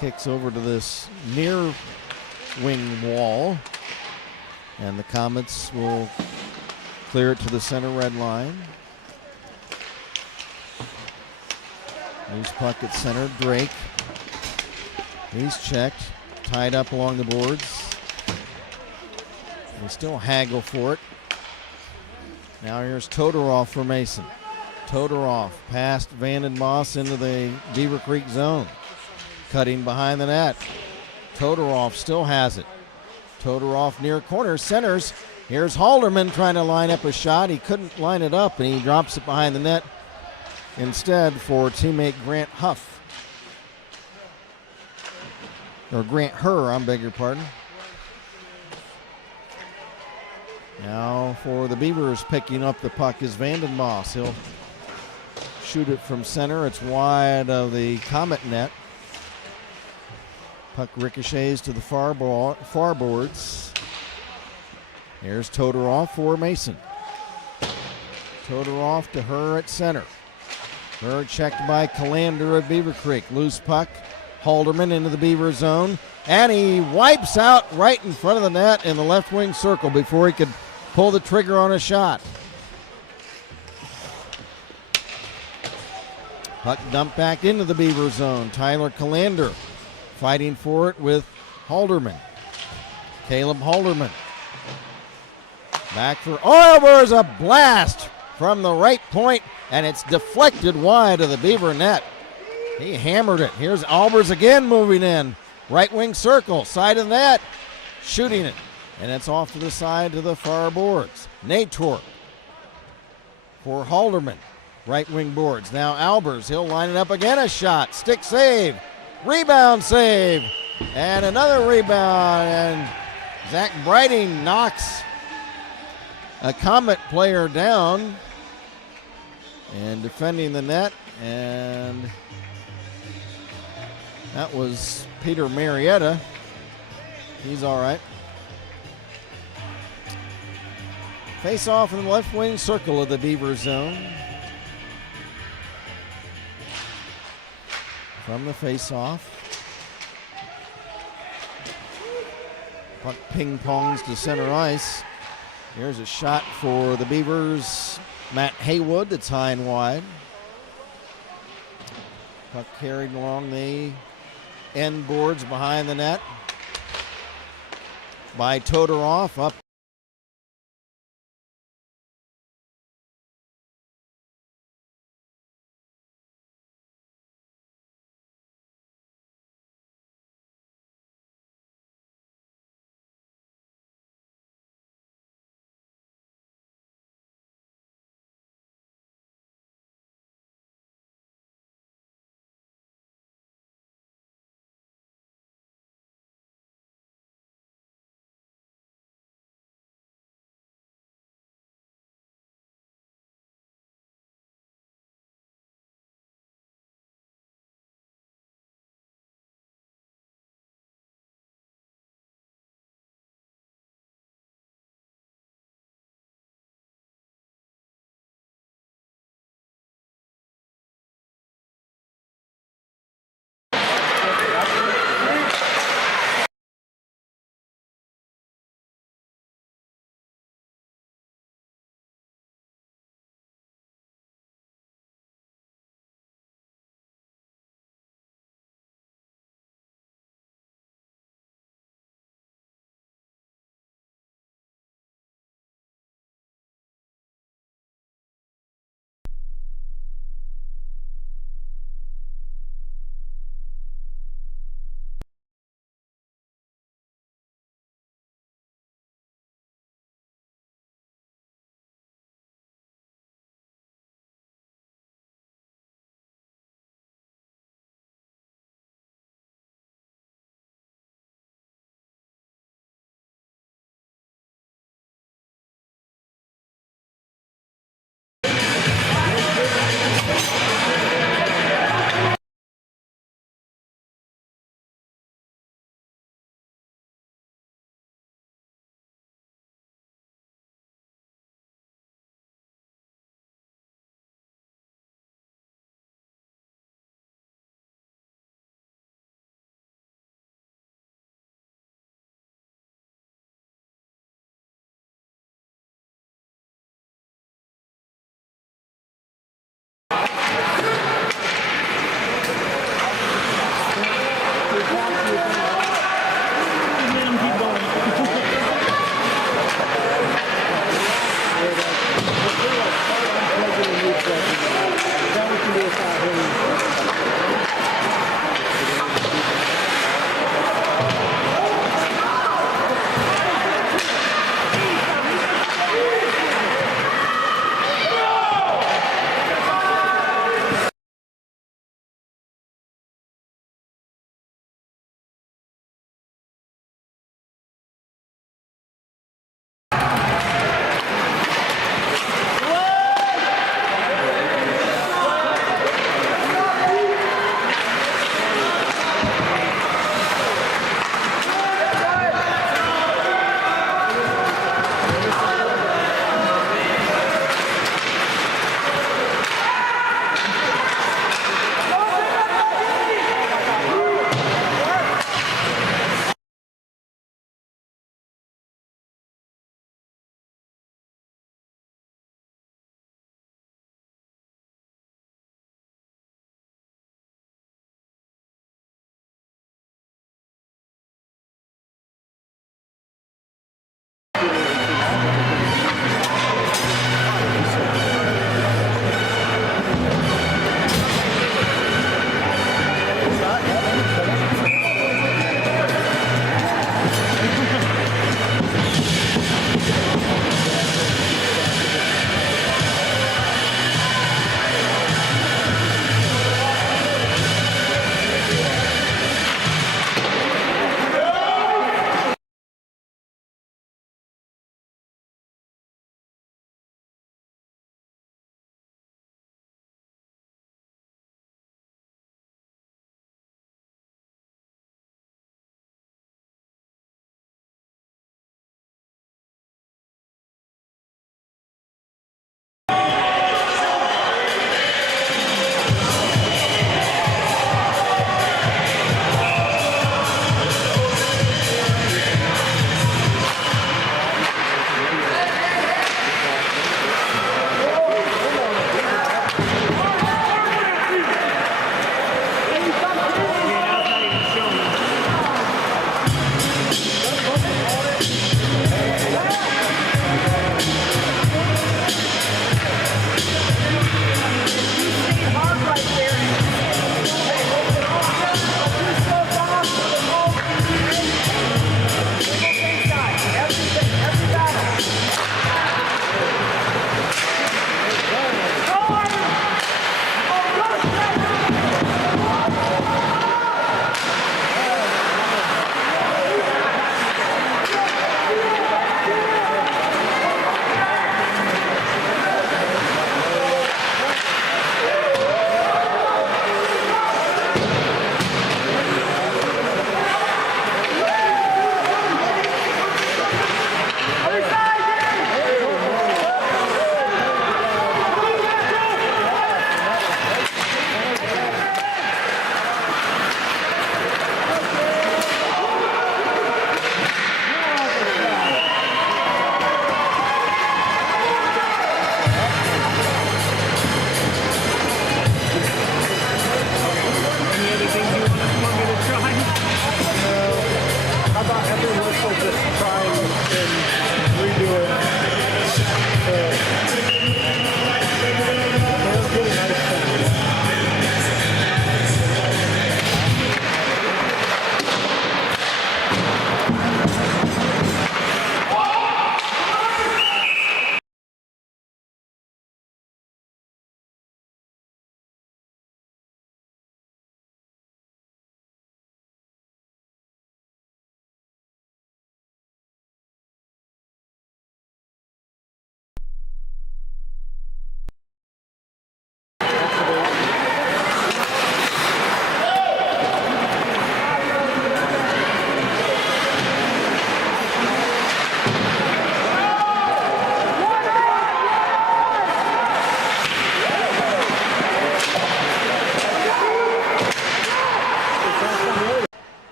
kicks over to this near wing wall, and the Comets will clear it to the center red line. Loose puck at center, Drake. He's checked. Tied up along the boards. They still haggle for it. Now here's Todorov for Mason. Todorov past Vanden Moss into the Beavercreek zone. Cutting behind the net. Todorov still has it. Todorov near corner, centers. Here's Halderman trying to line up a shot. He couldn't line it up, and he drops it behind the net instead for teammate Grant Huff. Or Grant Herr, I beg your pardon. Now for the Beavers, picking up the puck is Vandenboss. He'll shoot it from center. It's wide of the Comet net. Puck ricochets to the far boards. Here's Todorov for Mason. Todorov to Herr at center. Herr checked by Callander at Beavercreek. Loose puck. Halderman into the Beaver zone. And he wipes out right in front of the net in the left wing circle before he could pull the trigger on a shot. Puck dumped back into the Beaver zone. Tyler Callander fighting for it with Halderman. Caleb Halderman. Back for Albers, a blast from the right point, and it's deflected wide of the Beaver net. He hammered it. Here's Albers again moving in. Right wing circle, side of the net, shooting it. And it's off to the side to the far boards. Natorp for Halderman. Right wing boards. Now Albers, he'll line it up again, a shot. Stick save. Rebound save. And another rebound. And Zach Brighting knocks a Comet player down and defending the net, and that was Peter Marietta. He's all right. Face off in the left wing circle of the Beaver zone. From the face off. Puck ping pongs to center ice. Here's a shot for the Beavers. Matt Haywood, that's high and wide. Puck carried along the end boards behind the net by Todorov. Up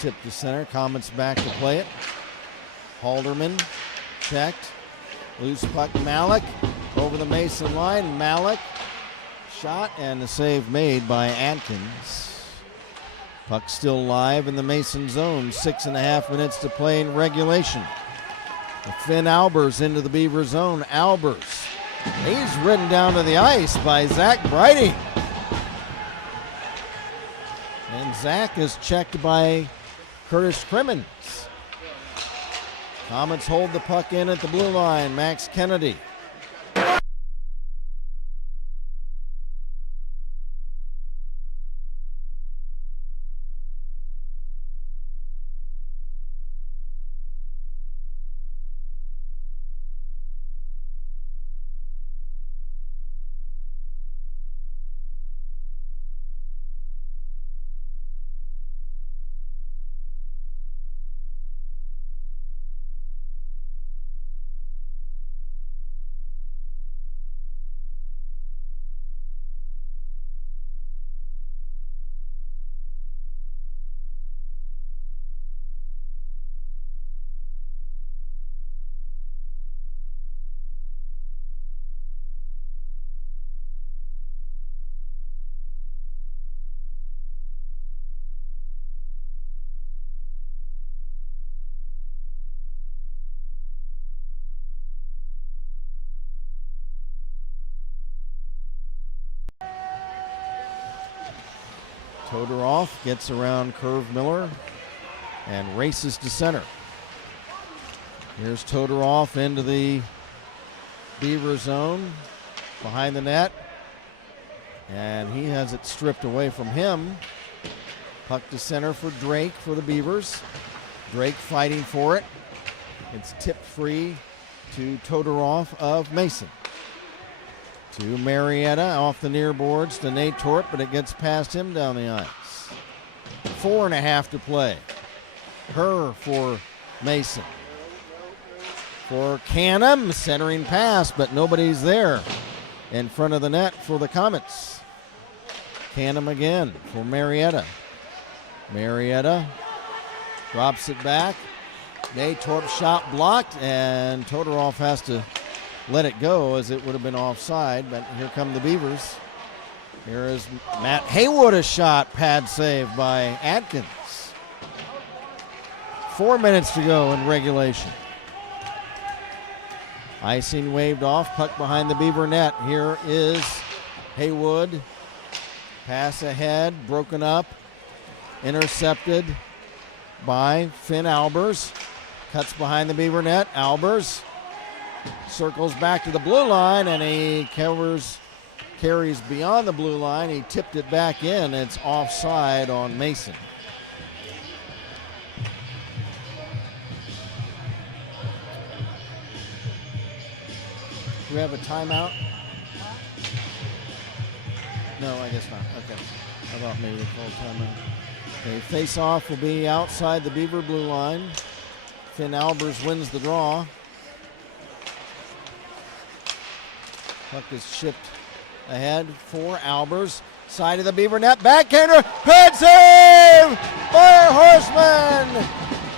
tipped to center. Comets back to play it. Halderman checked. Loose puck, Malik over the Mason line. Malik shot and the save made by Atkins. Puck still live in the Mason zone. 6.5 minutes to play in regulation. Finn Albers into the Beaver zone. Albers. He's ridden down to the ice by Zach Briding. And Zach is checked by Curtis Crimmins. Comets hold the puck in at the blue line. Max Kennedy. Todorov gets around Curve Miller and races to center. Here's Todorov into the Beaver zone behind the net. And he has it stripped away from him. Puck to center for Drake for the Beavers. Drake fighting for it. It's tipped free to Todorov of Mason. To Marietta off the near boards to Nate Torp, but it gets past him down the ice. 4.5 to play. Her for Mason. For Canham, centering pass, but nobody's there in front of the net for the Comets. Canham again for Marietta. Marietta drops it back. Nate Torp shot blocked, and Todorov has to let it go as it would have been offside, but here come the Beavers. Here is Matt Haywood, a shot, pad save by Atkins. 4 minutes to go in regulation. Icing waved off, puck behind the Beaver net. Here is Haywood. Pass ahead, broken up, intercepted by Finn Albers. Cuts behind the Beaver net. Albers circles back to the blue line, and he carries beyond the blue line. He tipped it back in. It's offside on Mason. Do we have a timeout? No, I guess not. Okay. How about maybe a full timeout? Okay, face-off will be outside the Beaver blue line. Finn Albers wins the draw. Puck is shipped ahead for Albers. Side of the Beaver net. Backhander. Head save by Horseman.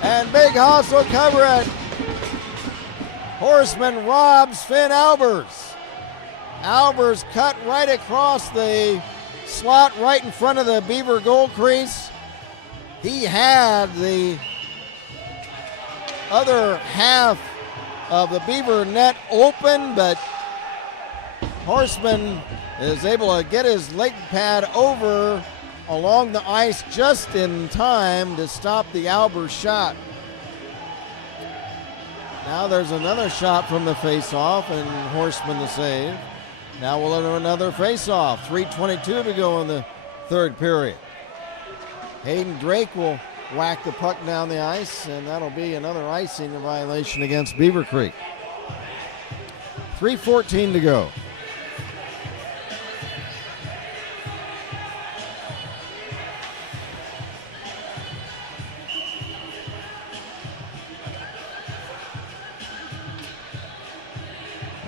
And Big Hoss will cover it. Horseman robs Finn Albers. Albers cut right across the slot right in front of the Beaver goal crease. He had the other half of the Beaver net open, but Horseman is able to get his leg pad over along the ice just in time to stop the Albers shot. Now there's another shot from the face-off, and Horseman the save. Now we'll have another face-off. 3:22 to go in the third period. Hayden Drake will whack the puck down the ice, and that'll be another icing violation against Beavercreek. 3:14 to go.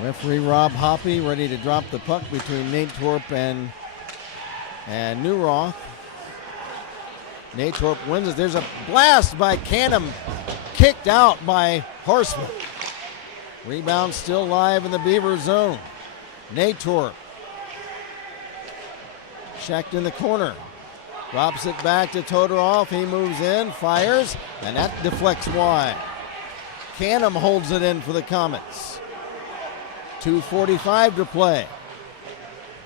Referee Rob Hoppy ready to drop the puck between Nate Torp and Newroth. Natorp wins it. There's a blast by Canham, kicked out by Horseman. Rebound still live in the Beaver zone. Natorp checked in the corner. Drops it back to Todorov. He moves in, fires, and that deflects wide. Canham holds it in for the Comets. 2:45 to play.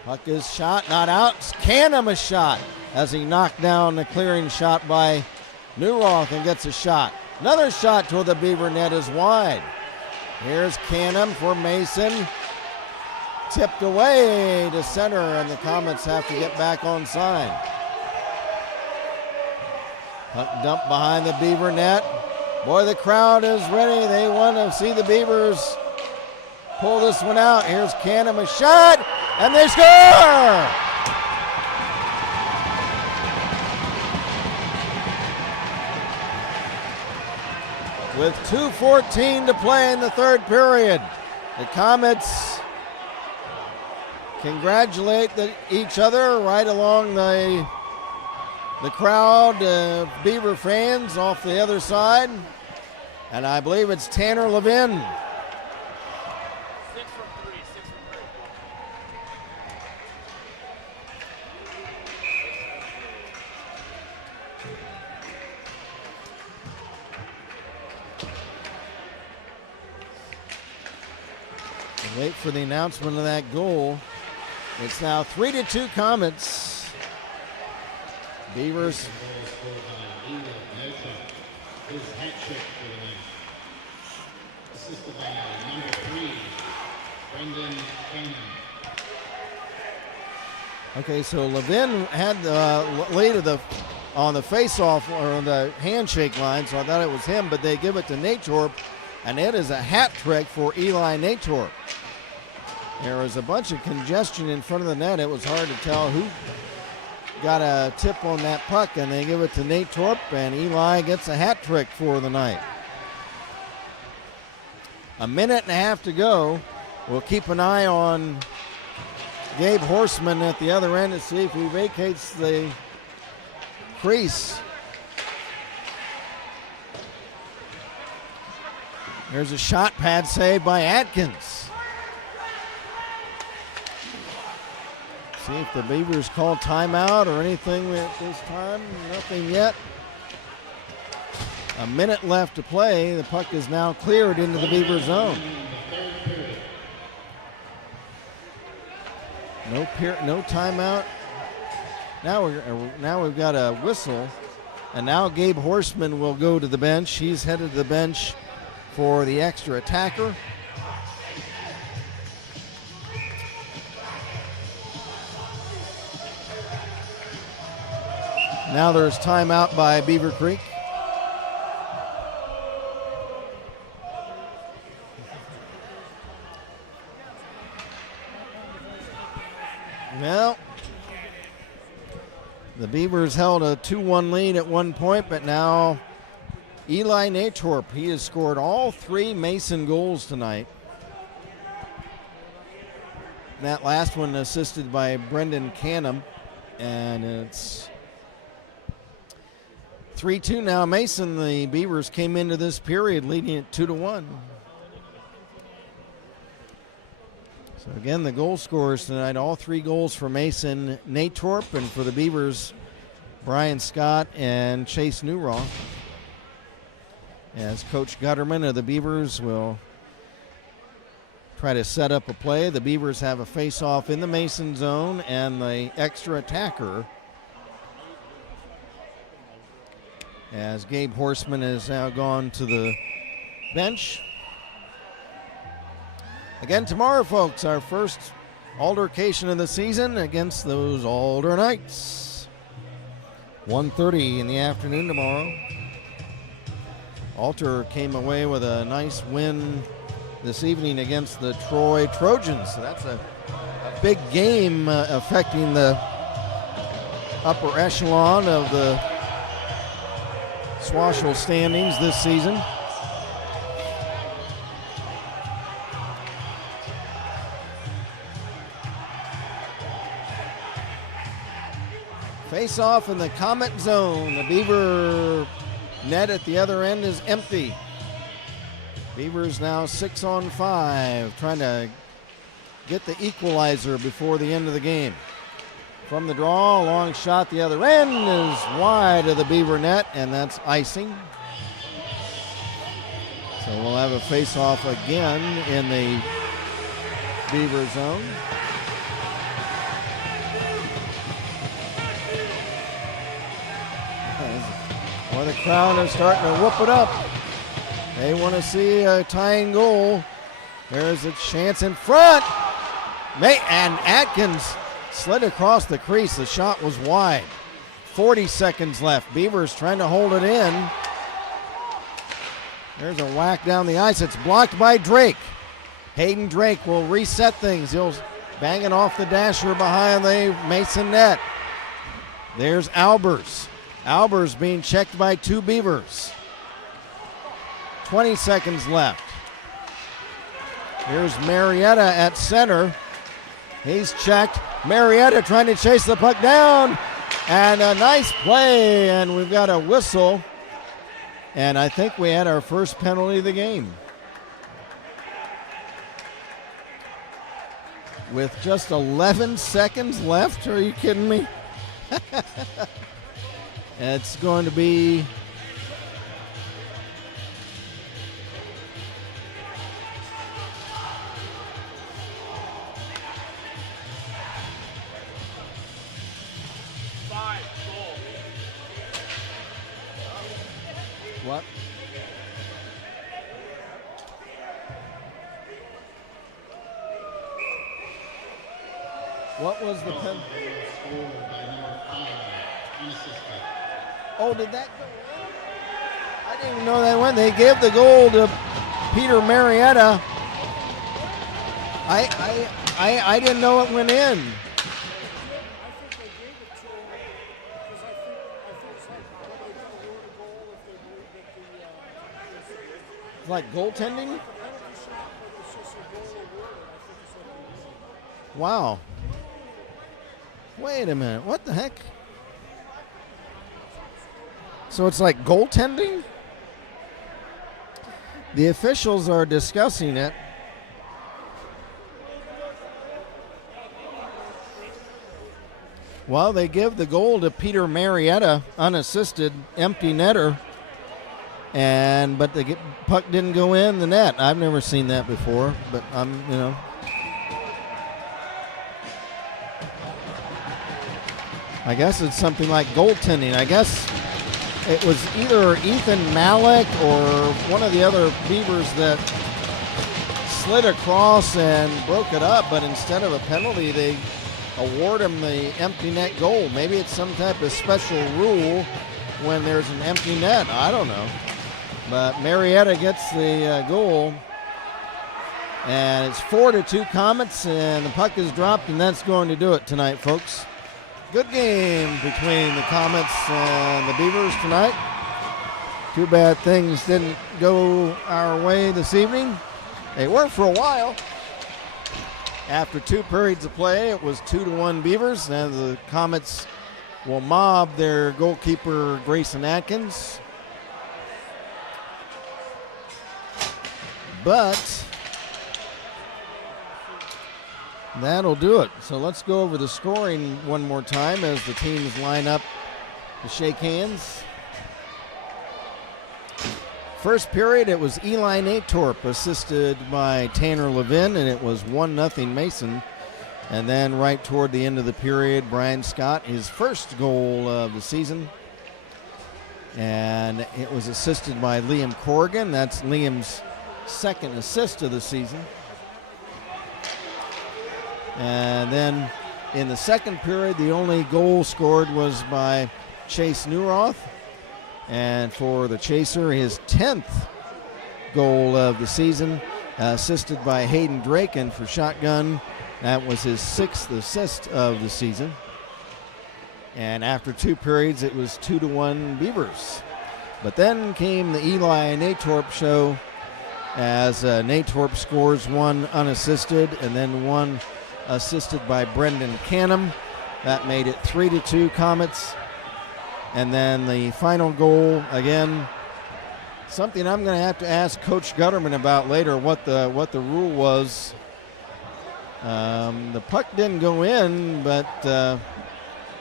Puck is shot, not out. Canham a shot as he knocked down the clearing shot by Newroth and gets a shot. Another shot toward the Beaver net is wide. Here's Canham for Mason. Tipped away to center, and the Comets have to get back on side. Puck dumped behind the Beaver net. Boy, the crowd is ready. They want to see the Beavers pull this one out. Here's Canham, a shot, and they score! With 2:14 to play in the third period, the Comets congratulate each other right along the crowd, Beaver fans off the other side. And I believe it's Tanner Levin. 6 from 3. Wait for the announcement of that goal. It's now 3-2 Comets. Beavers. His hat trick for the night. Assisted by number 3, Brendan Canham. Okay, so Levin had the lead of on the face-off or the handshake line, so I thought it was him, but they give it to Natorp, and it is a hat trick for Eli Natorp. There was a bunch of congestion in front of the net. It was hard to tell who got a tip on that puck, and they give it to Natorp, and Eli gets a hat trick for the night. A minute and a half to go. We'll keep an eye on Gabe Horseman at the other end to see if he vacates the crease. There's a shot pad save by Atkins. See if the Beavers call timeout or anything at this time. Nothing yet. A minute left to play. The puck is now cleared into the Beaver zone. No timeout. Now we've got a whistle, and now Gabe Horseman will go to the bench. He's headed to the bench for the extra attacker. Now there's timeout by Beavercreek. Well, the Beavers held a 2-1 lead at one point, but now Eli Natorp, he has scored all 3 Mason goals tonight. That last one assisted by Brendan Canham, and it's 3-2 now. Mason, the Beavers came into this period leading it 2-1. So again, the goal scorers tonight, all 3 goals for Mason Natorp, and for the Beavers, Brian Scott and Chase Newroth. As Coach Gutterman of the Beavers will try to set up a play. The Beavers have a face-off in the Mason zone, and the extra attacker, as Gabe Horseman has now gone to the bench. Again tomorrow, folks, our first altercation of the season against those Alder Knights. 1:30 in the afternoon tomorrow. Alter came away with a nice win this evening against the Troy Trojans. So that's a big game affecting the upper echelon of the Swashel standings this season. Face off in the Comet zone. The Beaver net at the other end is empty. Beavers now 6 on 5, trying to get the equalizer before the end of the game. From the draw, a long shot the other end is wide of the Beaver net, and that's icing. So we'll have a face-off again in the Beaver zone. Well, the crowd is starting to whoop it up. They want to see a tying goal. There's a chance in front. And Atkins slid across the crease. The shot was wide. 40 seconds left. Beavers trying to hold it in. There's a whack down the ice. It's blocked by Drake. Hayden Drake will reset things. He'll bang it off the dasher behind the Mason net. There's Albers. Albers being checked by 2 Beavers. 20 seconds left. Here's Marietta at center. He's checked. Marietta trying to chase the puck down. And a nice play, and we've got a whistle. And I think we had our first penalty of the game. With just 11 seconds left? Are you kidding me? It's going to be what? What was the pen? Oh, did that go in? I didn't even know that went. They gave the goal to Peter Marietta. I didn't know it went in. Like goaltending? Wow. Wait a minute. What the heck? So it's like goaltending? The officials are discussing it. Well, they give the goal to Peter Marietta, unassisted, empty netter. But the puck didn't go in the net. I've never seen that before, but I guess it's something like goaltending. I guess it was either Ethan Malik or one of the other Beavers that slid across and broke it up, but instead of a penalty, they award him the empty net goal. Maybe it's some type of special rule when there's an empty net. I don't know. But Marietta gets the goal, and it's 4-2 Comets, and the puck is dropped, and that's going to do it tonight, folks. Good game between the Comets and the Beavers tonight. Too bad things didn't go our way this evening. They were for a while. After 2 periods of play, it was 2-1 Beavers, and the Comets will mob their goalkeeper, Grayson Atkins. But that'll do it. So let's go over the scoring one more time as the teams line up to shake hands. First period, it was Eli Natorp assisted by Tanner Levin, and it was 1-0 Mason. And then right toward the end of the period, Brian Scott, his first goal of the season. And it was assisted by Liam Corrigan. That's Liam's second assist of the season. And then in the second period, the only goal scored was by Chase Neuroth. And for the Chaser, his 10th goal of the season, assisted by Hayden Drake. And for Shotgun, that was his 6th assist of the season. And after 2 periods, it was 2-1 Beavers. But then came the Eli Natorp show, as Natorp scores 1 unassisted and then 1 assisted by Brendan Canham. That made it 3-2 Comets. And then the final goal, again, something I'm going to have to ask Coach Gutterman about later, what the rule was. The puck didn't go in, but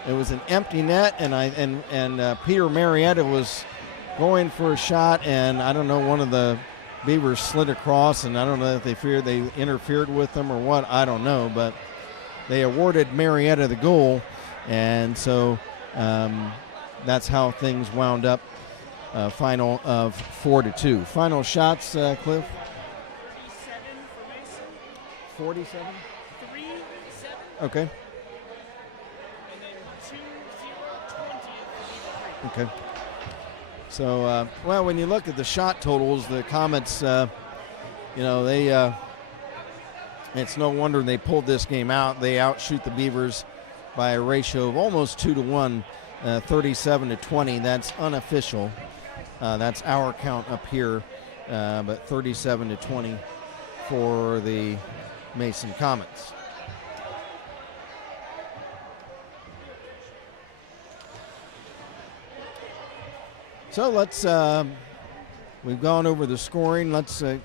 it was an empty net, and Peter Marietta was going for a shot, and I don't know, one of the Beavers slid across, and I don't know if they feared they interfered with them or what, I don't know, but they awarded Marietta the goal, and so that's how things wound up. Final of 4-2. Final shots, Cliff? 47 for Mason. 47? 3-7. Okay. And then 2-0, 20. Okay. So, well, when you look at the shot totals, the Comets, they it's no wonder they pulled this game out. They outshoot the Beavers by a ratio of almost 2-1, 37-20. That's unofficial. That's our count up here, but 37-20 for the Mason Comets. So let's, we've gone over the scoring. Let's take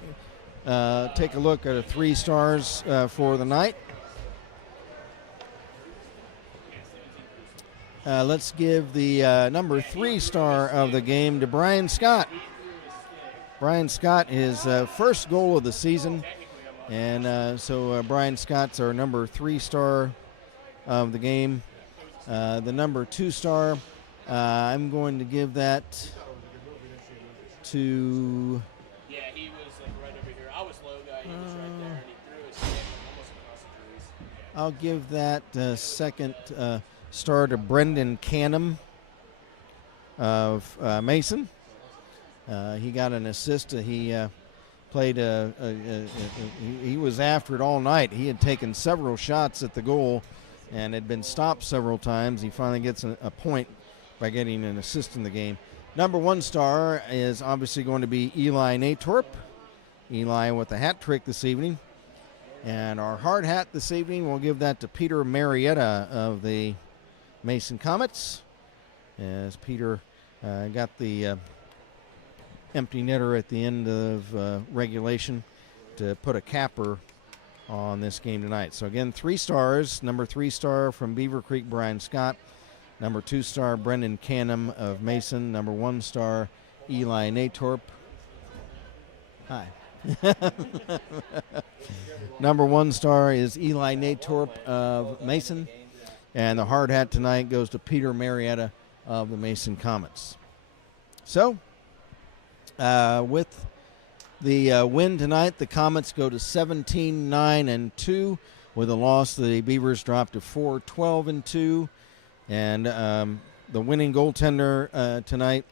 a look at 3 stars for the night. Let's give the number 3 star of the game to Brian Scott. Brian Scott, his first goal of the season. And so Brian Scott's our number 3 star of the game. The number 2 star, I'm going to give that to... Yeah, he was right over here. I was low guy. He was right there, and he threw his stick almost across the trees. I'll give that second star to Brendan Canham of Mason. He got an assist. He played he was after it all night. He had taken several shots at the goal and had been stopped several times. He finally gets a point by getting an assist in the game. Number 1 star is obviously going to be Eli Natorp. Eli with a hat trick this evening. And our hard hat this evening, we'll give that to Peter Marietta of the Mason Comets, as Peter got the empty netter at the end of regulation to put a capper on this game tonight. So again, 3 stars. Number 3 star from Beavercreek, Brian Scott. Number 2 star, Brendan Canham of Mason. Number 1 star, Eli Natorp. Hi. Number 1 star is Eli Natorp of Mason. And the hard hat tonight goes to Peter Marietta of the Mason Comets. So, with the win tonight, the Comets go to 17-9-2. With a loss, the Beavers drop to 4-12-2. And the winning goaltender tonight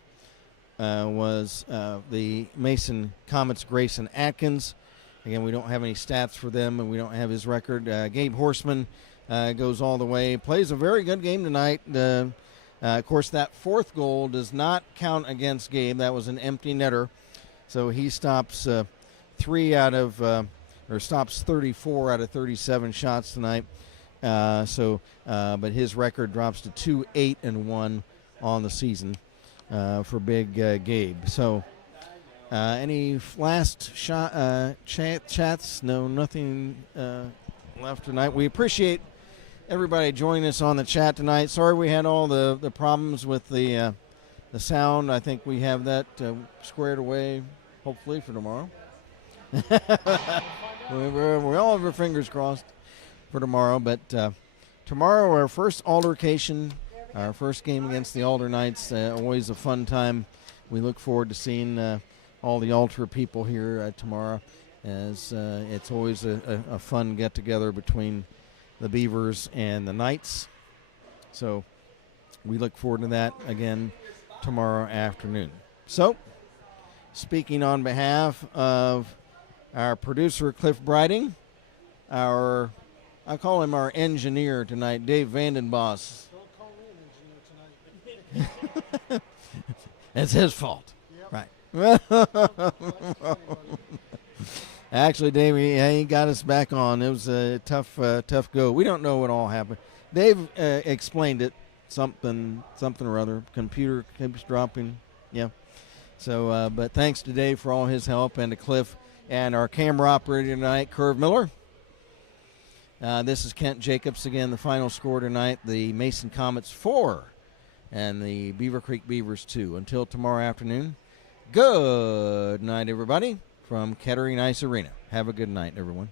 was the Mason Comets' Grayson Atkins. Again, we don't have any stats for them, and we don't have his record. Gabe Horseman goes all the way, plays a very good game tonight. Of course, that 4th goal does not count against Gabe. That was an empty netter. So he stops stops 34 out of 37 shots tonight. But his record drops to 2-8-1 on the season for Big Gabe. So, any last chats? No, nothing left tonight. We appreciate everybody joining us on the chat tonight. Sorry we had all the problems with the sound. I think we have that squared away, hopefully, for tomorrow. we all have our fingers crossed for tomorrow, but tomorrow our first altercation, our first game against the Alder Knights, always a fun time. We look forward to seeing all the Alder people here tomorrow, as it's always a fun get-together between the Beavers and the Knights. So we look forward to that again tomorrow afternoon. So, speaking on behalf of our producer, Cliff Briding, I call him our engineer tonight, Dave Vandenboss. Don't call me an engineer tonight. It's his fault. Yep. Right. Actually, Dave, he got us back on. It was a tough go. We don't know what all happened. They've explained it. Something or other. Computer keeps dropping. Yeah. So, but thanks to Dave for all his help, and to Cliff and our camera operator tonight, Curve Miller. This is Kent Jacobs again. The final score tonight: the Mason Comets 4 and the Beavercreek Beavers 2. Until tomorrow afternoon, good night, everybody, from Kettering Ice Arena. Have a good night, everyone.